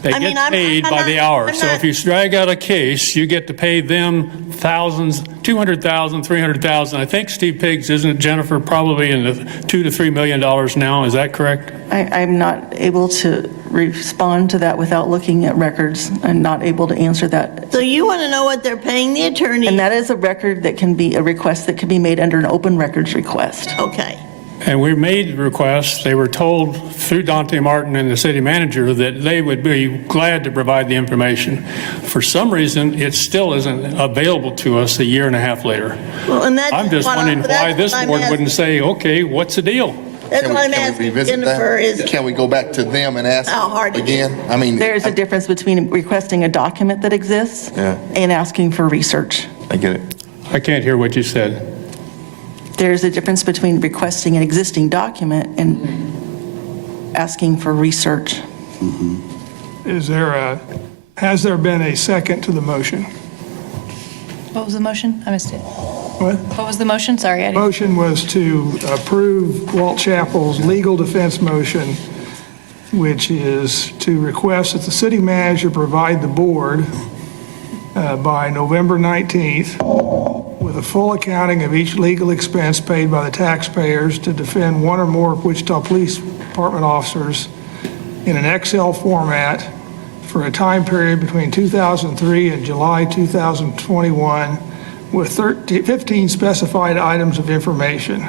They get paid by the hour. So if you drag out a case, you get to pay them thousands, 200,000, 300,000. I think Steve Piggs, isn't it, Jennifer, probably in the $2 to $3 million now. Is that correct? I'm not able to respond to that without looking at records. I'm not able to answer that. So you want to know what they're paying the attorney? And that is a record that can be a request that can be made under an open records request. Okay. And we made requests. They were told through Dante Martin and the city manager that they would be glad to provide the information. For some reason, it still isn't available to us a year and a half later. Well, and that's I'm just wondering why this board wouldn't say, okay, what's the deal? That's what I'm asking Jennifer is. Can we go back to them and ask How hard it again? I mean, There's a difference between requesting a document that exists and asking for research. I get it. I can't hear what you said. There's a difference between requesting an existing document and asking for research. Has there been a second to the motion? What was the motion? I missed it. What was the motion? Sorry, I didn't. Motion was to approve Walt Chappell's legal defense motion, which is to request that the city manager provide the board by November 19th with a full accounting of each legal expense paid by the taxpayers to defend one or more Wichita Police Department officers in an Excel format for a time period between 2003 and July 2021 with 15 specified items of information.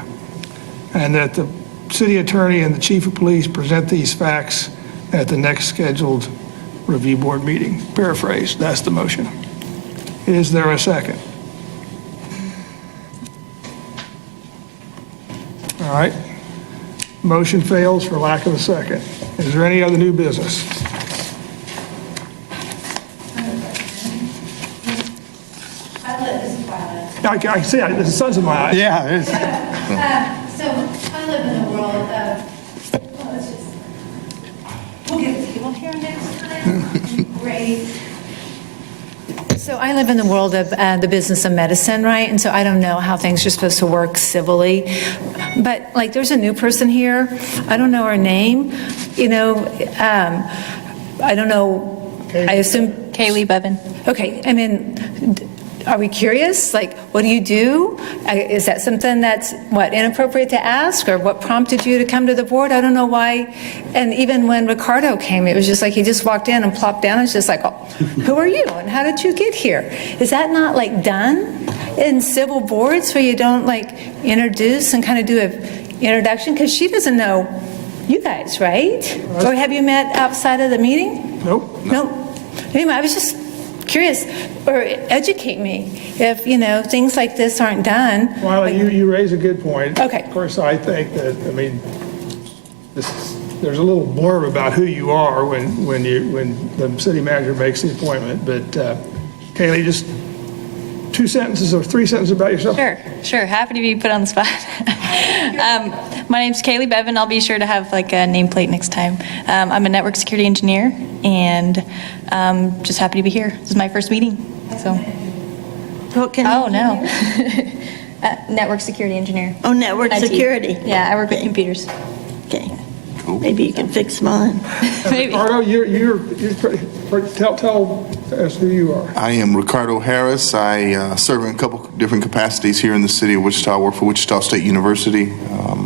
and that the city attorney and the chief of police present these facts at the next scheduled review board meeting. Paraphrase, that's the motion. Is there a second? All right. Motion fails for lack of a second. Is there any other new business? I can see it. The sun's in my eyes. Yeah, it is. So I live in a world of, well, let's just, we'll get a table here next time. Great. So I live in the world of the business of medicine, right? And so I don't know how things are supposed to work civilly. But like, there's a new person here. I don't know her name. You know, I don't know. I assume Kaylee Bevan. Okay. I mean, are we curious? Like, what do you do? Is that something that's, inappropriate to ask? Or what prompted you to come to the board? I don't know why. And even when Ricardo came, it was just like he just walked in and plopped down. It's just like, oh, who are you? And how did you get here? Is that not, like, done in civil boards where you don't, like, introduce and kind of do an introduction? Because she doesn't know you guys, right? Or have you met outside of the meeting? Nope. Nope. Anyway, I was just curious, or educate me if, things like this aren't done. Well, you raise a good point. Okay. Of course, I think that, there's a little blurb about who you are when the city manager makes the appointment. But Kaylee, just 2 sentences or 3 sentences about yourself. Sure. Happy to be put on the spot. My name's Kaylee Bevan. I'll be sure to have like a nameplate next time. I'm a network security engineer, and just happy to be here. This is my first meeting. So. What can Oh no. Network security engineer. Oh, network IT. security. Yeah, I work with computers. Okay. Maybe you can fix mine. Maybe. Ricardo, tell us who you are. I am Ricardo Harris. I serve in a couple different capacities here in the city of Wichita. I work for Wichita State University.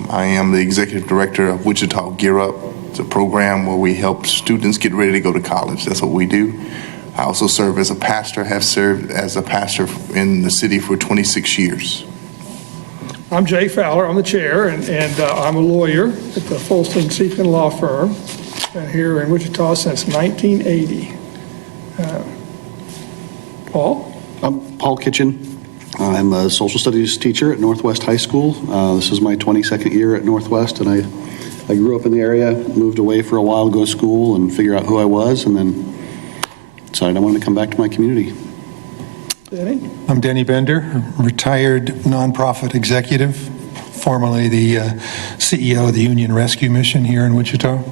I am the executive director of Wichita Gear Up. It's a program where we help students get ready to go to college. That's what we do. I also serve as a pastor, have served as a pastor in the city for 26 years. I'm Jay Fowler. I'm the chair, and I'm a lawyer at the Folston Seaton Law Firm. Been here in Wichita since 1980. Paul? I'm Paul Kitchen. I'm a social studies teacher at Northwest High School. This is my 22nd year at Northwest, and I grew up in the area, moved away for a while to go to school and figure out who I was, and then decided I wanted to come back to my community. Denny? I'm Denny Bender, retired nonprofit executive, formerly the CEO of the Union Rescue Mission here in Wichita.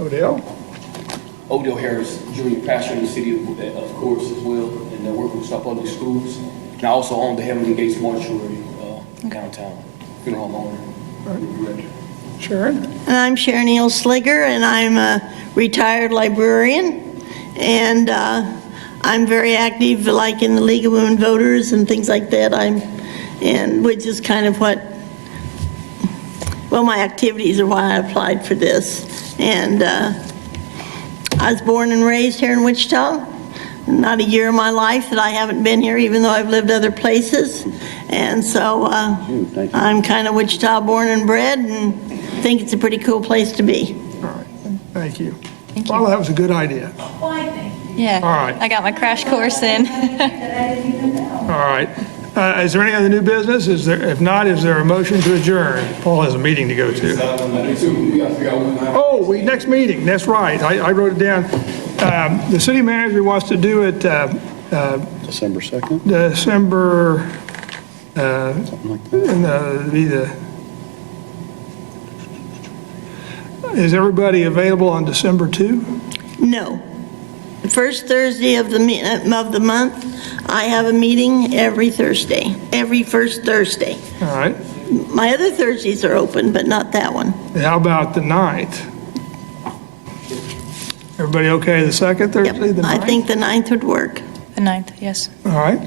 Odell? Odell Harris, junior pastor in the city, of course, as well, and work with Wichita Public Schools. And I also own the Heavenly Gates Mortuary downtown, funeral home owner. Sharon? And I'm Sharon Neal Sligger, and I'm a retired librarian. And I'm very active, like in the League of Women Voters and things like that. Which is kind of my activities are why I applied for this. And I was born and raised here in Wichita. Not a year of my life that I haven't been here, even though I've lived other places. And so I'm kind of Wichita born and bred, and think it's a pretty cool place to be. All right. Thank you. Well, that was a good idea. Yeah. All right. I got my crash course in. All right. Is there any other new business? If not, is there a motion to adjourn? Paul has a meeting to go to. Oh, next meeting. That's right. I wrote it down. The city manager wants to do it December 2nd? December, is everybody available on December 2? No. The first Thursday of the month, I have a meeting every Thursday, every first Thursday. All right. My other Thursdays are open, but not that one. How about the 9th? Everybody okay the second Thursday, the 9th? I think the 9th would work. The 9th, yes. All right.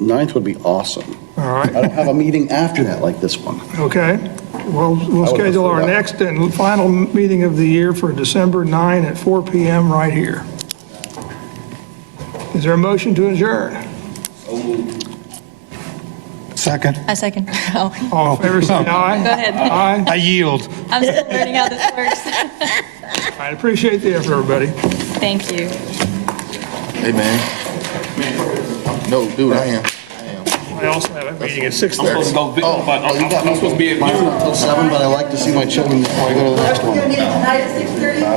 9th would be awesome. All right. I don't have a meeting after that like this one. Okay. We'll schedule our next and final meeting of the year for December 9 at 4 p.m. right here. Is there a motion to adjourn? Second. I second. Oh, All in favor, say aye. Go ahead. Aye. I yield. I'm still learning how this works. I appreciate the effort, everybody. Thank you. Hey, man. No, dude, I am. I also have a meeting at 6:30. I'm supposed to go, but Oh, you got I'm supposed to be at Mine's noon. not till 7, but I like to see my children before I go to the next one.